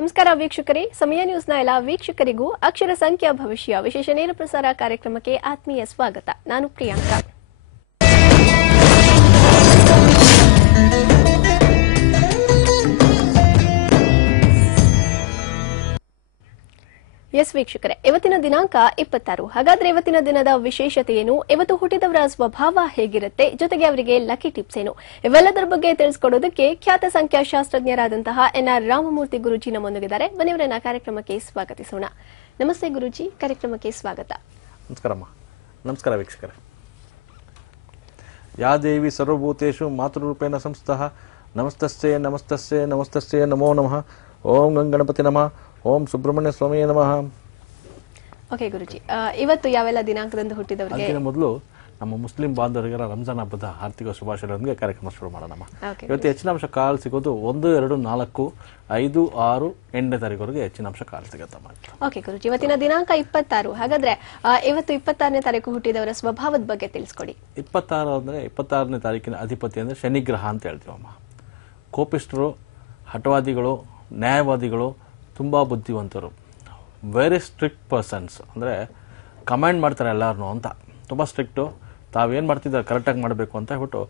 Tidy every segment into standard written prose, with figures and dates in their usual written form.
ನಮಸ್ಕಾರ ವೀಕ್ಷಕರೇ, ಸಮಯ ನ್ಯೂಸ್ನ ಎಲ್ಲ ವೀಕ್ಷಕರಿಗೂ ಅಕ್ಷರ ಸಂಖ್ಯಾ ಭವಿಷ್ಯ ವಿಶೇಷ ನೇರ ಪ್ರಸಾರ ಕಾರ್ಯಕ್ರಮಕ್ಕೆ ಆತ್ಮೀಯ ಸ್ವಾಗತ. ನಾನು ಪ್ರಿಯಾಂಕಾ. ಎಸ್ ವೀಕ್ಷಕರೇ, ಇವತ್ತಿನ ದಿನಾಂಕ 26. ಹಾಗಾದ್ರೆ ಇವತ್ತಿನ ದಿನದ ವಿಶೇಷತೆ ಏನು, ಇವತ್ತು ಹುಟ್ಟಿದವರ ಸ್ವಭಾವ ಹೇಗಿರುತ್ತೆ, ಜೊತೆಗೆ ಅವರಿಗೆ ಲಕ್ಕಿ ಟಿಪ್ಸ್ ಏನು, ಇವೆಲ್ಲದರ ಬಗ್ಗೆ ತಿಳಿಸಿಕೊಡೋದಕ್ಕೆ ಖ್ಯಾತ ಸಂಖ್ಯಾಶಾಸ್ತ್ರಜ್ಞರಾದಂತಹ NR ರಾಮಮೂರ್ತಿ ಗುರೂಜಿ ನಮ್ಮೊಂದಿಗಿದ್ದಾರೆ. ಬನ್ನಿವರನ್ನ ಕಾರ್ಯಕ್ರಮಕ್ಕೆ ಸ್ವಾಗತಿಸೋಣ. ನಮಸ್ತೆ ಗುರೂಜಿ, ಕಾರ್ಯಕ್ರಮಕ್ಕೆ ಸ್ವಾಗತ. ನಮಸ್ಕಾರಮ್ಮ. ನಮಸ್ಕಾರ ವೀಕ್ಷಕರೇ. ಯಾ ದೇವಿ ಸರ್ವಭೂತೇಷು ಮಾತೃರೂಪೇಣ ಸಂಸ್ಥಃ ನಮಸ್ತಸ್ಯೆ ನಮಸ್ತಸ್ಯೆ ನಮಸ್ತಸ್ಯೆ ನಮೋ ನಮಃ. ಓಂ ಗಣಪತಿ ನಮಃ. ಓಂ ಸುಬ್ರಹ್ಮಣ್ಯ ಸ್ವಾಮಿಯೇ ನಮಃ. ಓಕೆ ಗುರುಜಿ, ಇವತ್ತು ಯಾವೆಲ್ಲ ದಿನಾಂಕದಂದು ಹುಟ್ಟಿದವರಿಗೆ ಮೊದಲು ನಮ್ಮ ಮುಸ್ಲಿಂ ಬಾಂಧವರಿಗೆ ರಂಜಾನ್ ಹಬ್ಬದ ಆರ್ಥಿಕ ಶುಭಾಶಯಗಳೊಂದಿಗೆ ಕಾರ್ಯಕ್ರಮ ಶುರು ಮಾಡೋಣ. ಇವತ್ತು ಹೆಚ್ಚಿನ ಅಂಶ ಕಾಲ್ ಸಿಗೋದು 1, 2, 4, 5, 6, 8ನೇ ತಾರೀಕುವರೆಗೆ ಹೆಚ್ಚಿನ ಅಂಶ ಕಾಲ್ ಸಿಗುತ್ತಮ್ಮ. ಓಕೆ ಗುರುಜಿ, ಇವತ್ತಿನ ದಿನಾಂಕ 26. ಹಾಗಾದ್ರೆ ಇವತ್ತು 26ನೇ ತಾರೀಕು ಹುಟ್ಟಿದವರ ಸ್ವಭಾವದ ಬಗ್ಗೆ ತಿಳಿಸ್ಕೊಡಿ. 26 ಅಂದ್ರೆ 26ನೇ ತಾರೀಕಿನ ಅಧಿಪತಿ ಅಂದ್ರೆ ಶನಿಗ್ರಹ ಅಂತ ಹೇಳ್ತೀವಮ್ಮ. ಕೋಪಿಷ್ಠರು, ಹಠವಾದಿಗಳು, ನ್ಯಾಯವಾದಿಗಳು, ತುಂಬ ಬುದ್ಧಿವಂತರು, ವೆರಿ ಸ್ಟ್ರಿಕ್ಟ್ ಪರ್ಸನ್ಸ್, ಅಂದರೆ ಕಮೆಂಡ್ ಮಾಡ್ತಾರೆ ಎಲ್ಲರೂ ಅಂತ, ತುಂಬ ಸ್ಟ್ರಿಕ್ಟು. ತಾವೇನು ಮಾಡ್ತಿದ್ದಾರೆ ಕರೆಕ್ಟಾಗಿ ಮಾಡಬೇಕು ಅಂತ ಹೇಳ್ಬಿಟ್ಟು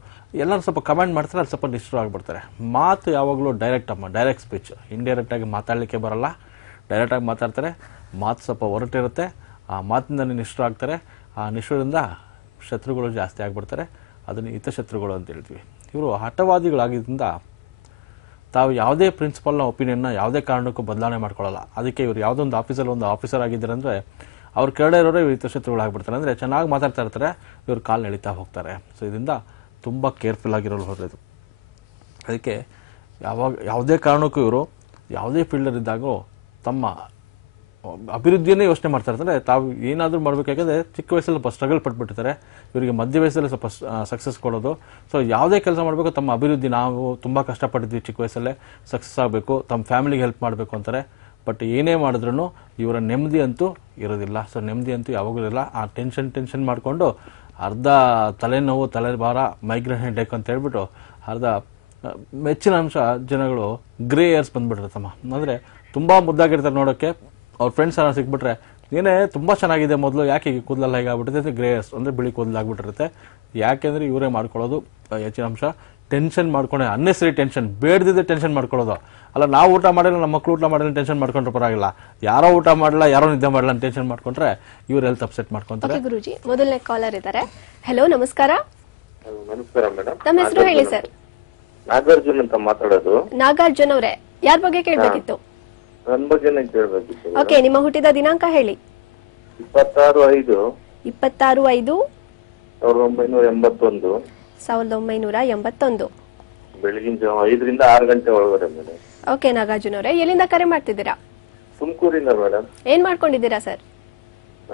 ಎಲ್ಲರೂ ಸ್ವಲ್ಪ ಕಮೆಂಟ್ ಮಾಡ್ತಾರೆ, ಅಲ್ಲಿ ಸ್ವಲ್ಪ ನಿಷ್ಠರಾಗ್ಬಿಡ್ತಾರೆ. ಮಾತು ಯಾವಾಗಲೂ ಡೈರೆಕ್ಟ್ ಅಮ್ಮ, ಡೈರೆಕ್ಟ್ ಸ್ಪೀಚ್. ಇಂಡೈರೆಕ್ಟಾಗಿ ಮಾತಾಡಲಿಕ್ಕೆ ಬರಲ್ಲ, ಡೈರೆಕ್ಟಾಗಿ ಮಾತಾಡ್ತಾರೆ. ಮಾತು ಸ್ವಲ್ಪ ಹೊರಟಿರುತ್ತೆ, ಆ ಮಾತಿಂದ ನಿಷ್ಠರಾಗ್ತಾರೆ. ಆ ನಿಷ್ಠರಿಂದ ಶತ್ರುಗಳು ಜಾಸ್ತಿ ಆಗಿಬಿಡ್ತಾರೆ, ಅದನ್ನು ಹಿತಶತ್ರುಗಳು ಅಂತ ಹೇಳ್ತೀವಿ. ಇವರು ಹಠವಾದಿಗಳಾಗಿದ್ದರಿಂದ ತಾವು ಯಾವುದೇ ಪ್ರಿನ್ಸಿಪಲ್ನ ಒಪಿನಿಯನ್ನ ಯಾವುದೇ ಕಾರಣಕ್ಕೂ ಬದಲಾವಣೆ ಮಾಡ್ಕೊಳ್ಳಲ್ಲ. ಅದಕ್ಕೆ ಇವರು ಯಾವುದೋ ಒಂದು ಆಫೀಸಲ್ಲಿ ಒಂದು ಆಫೀಸರ್ ಆಗಿದ್ದಾರೆ ಅಂದರೆ ಅವ್ರು ಕೆಳಗಡೆ ಇರೋರೇ ಹಿತಶತ್ರುಗಳಾಗ್ಬಿಡ್ತಾರೆ. ಅಂದರೆ ಚೆನ್ನಾಗಿ ಮಾತಾಡ್ತಾ ಇರ್ತಾರೆ, ಇವ್ರು ಕಾಲು ಎಳಿತಾ ಹೋಗ್ತಾರೆ. ಸೊ ಇದರಿಂದ ತುಂಬ ಕೇರ್ಫುಲ್ ಆಗಿರೋರು ಹೊರದು. ಅದಕ್ಕೆ ಯಾವುದೇ ಕಾರಣಕ್ಕೂ ಇವರು ಯಾವುದೇ ಫೀಲ್ಡಲ್ಲಿದ್ದಾಗೂ ತಮ್ಮ ಅಭಿವೃದ್ಧಿಯನ್ನೇ ಯೋಚನೆ ಮಾಡ್ತಾ ಇರ್ತಾರೆ. ತಾವು ಏನಾದರೂ ಮಾಡಬೇಕಾದ್ರೆ ಚಿಕ್ಕ ವಯಸ್ಸಲ್ಲಿ ಸ್ವಲ್ಪ ಸ್ಟ್ರಗಲ್ ಪಟ್ಬಿಟ್ಟಿರ್ತಾರೆ. ಇವರಿಗೆ ಮಧ್ಯ ವಯಸ್ಸಲ್ಲಿ ಸ್ವಲ್ಪ ಸಕ್ಸಸ್ ಕೊಡೋದು. ಸೊ ಯಾವುದೇ ಕೆಲಸ ಮಾಡಬೇಕು ತಮ್ಮ ಅಭಿವೃದ್ಧಿ, ನಾವು ತುಂಬ ಕಷ್ಟಪಟ್ಟಿದ್ವಿ ಚಿಕ್ಕ ವಯಸ್ಸಲ್ಲೇ, ಸಕ್ಸಸ್ ಆಗಬೇಕು, ತಮ್ಮ ಫ್ಯಾಮಿಲಿಗೆ ಹೆಲ್ಪ್ ಮಾಡಬೇಕು ಅಂತಾರೆ. ಬಟ್ ಏನೇ ಮಾಡಿದ್ರೂ ಇವರ ನೆಮ್ಮದಿ ಅಂತೂ ಇರೋದಿಲ್ಲ. ಸೊ ನೆಮ್ಮದಿ ಅಂತೂ ಯಾವಾಗಲೂ ಇರಲ್ಲ. ಆ ಟೆನ್ಷನ್ ಮಾಡಿಕೊಂಡು ಅರ್ಧ ತಲೆನೋವು, ತಲೆಭಾರ, ಮೈಗ್ರೇನ್ ಹೆಡ್ಏಕ್ ಅಂತ ಹೇಳ್ಬಿಟ್ಟು ಅರ್ಧ ಹೆಚ್ಚಿನ ಅಂಶ ಜನಗಳು ಗ್ರೇ ಏರ್ಸ್ ಬಂದ್ಬಿಟ್ಟಿರ್ತಮ್ಮ. ಅಂದರೆ ತುಂಬ ಮುದ್ದಾಗಿರ್ತಾರೆ ನೋಡೋಕ್ಕೆ. ಅವ್ರ ಫ್ರೆಂಡ್ಸ್ ಎಲ್ಲ ಸಿಕ್ಬಿಟ್ರೆ ಏನೇ ತುಂಬ ಚೆನ್ನಾಗಿದೆ ಮೊದಲು, ಯಾಕೆ ಈಗ ಕೂದಲೆಲ್ಲ ಹೀಗಾಗ್ಬಿಟ್ಟಿರುತ್ತೆ, ಗ್ರೇ ಏರ್ಸ್ ಅಂದರೆ ಬಿಳಿ ಕೂದಲಾಗ್ಬಿಟ್ಟಿರುತ್ತೆ. ಯಾಕೆಂದರೆ ಇವರೇ ಮಾಡ್ಕೊಳ್ಳೋದು ಹೆಚ್ಚಿನ ಅಂಶ. ಟೆನ್ಷನ್ ಮಾಡ್ಕೊಂಡೆ, ಅನ್ನೆಸರಿ ಟೆನ್ಷನ್, ಬೇಡದಿದ್ದೆ ಟೆನ್ಷನ್ ಮಾಡ್ಕೊಳ್ಳೋದು. ಅಲ್ಲ, ನಾವು ಊಟ ಮಾಡಿಲ್ಲ, ನಮ್ಮ ಮಕ್ಕಳು ಊಟ ಮಾಡಿಲ್ಲ ಟೆನ್ಷನ್ ಮಾಡ್ಕೊಂಡ್ರೆ ಪರವಾಗಿಲ್ಲ, ಯಾರೋ ಊಟ ಮಾಡಲ್ಲ, ಯಾರೋ ನಿದ್ದೆ ಮಾಡಲ್ಲ ಅಂತ ಟೆನ್ಷನ್ ಮಾಡ್ಕೊಂಡ್ರೆ ಇವ್ರು ಹೆಲ್ತ್ ಅಪ್ಸೆಟ್ ಮಾಡ್ಕೊಂತಾರೆ. ಗುರುಜಿ, ಮೊದಲನೇ ಕಾಲರ್ ಇದ್ದಾರೆ. ಹೆಲೋ, ನಮಸ್ಕಾರ. ನಮಸ್ಕಾರ ಮೇಡಮ್. ತಮ್ಮ ಹೆಸರು ಹೇಳಿ ಸರ್. ನಾಗಾರ್ಜುನ್ ಅಂತ ಮಾತಾಡೋದು. ನಾಗಾರ್ಜುನ್ ಅವರೇ, ಯಾರ ಬಗ್ಗೆ ಕೇಳಬೇಕಿತ್ತು? ನನ್ನ ಬಗ್ಗೆನೇ ಕೇಳಬೇಕಿತ್ತು. ಓಕೆ, ನಿಮ್ಮ ಹುಟ್ಟಿದ ದಿನಾಂಕ ಹೇಳಿ. 26/5 1981 1981 ಬೆಳಗಿನ ಜಾವ 5ರಿಂದ 6 ಗಂಟೆ ಒಳಗಡೆ ಮೇಡಮ್. ಓಕೆ ನಾಗಾರ್ಜುನ್ ಅವರೇ, ಎಲ್ಲಿಂದ ಕರೆ ಮಾಡ್ತಿದ್ದೀರಾ? ತುಮಕೂರಿಂದ ಮೇಡಮ್. ಏನ್ ಮಾಡ್ಕೊಂಡಿದ್ದೀರಾ ಸರ್?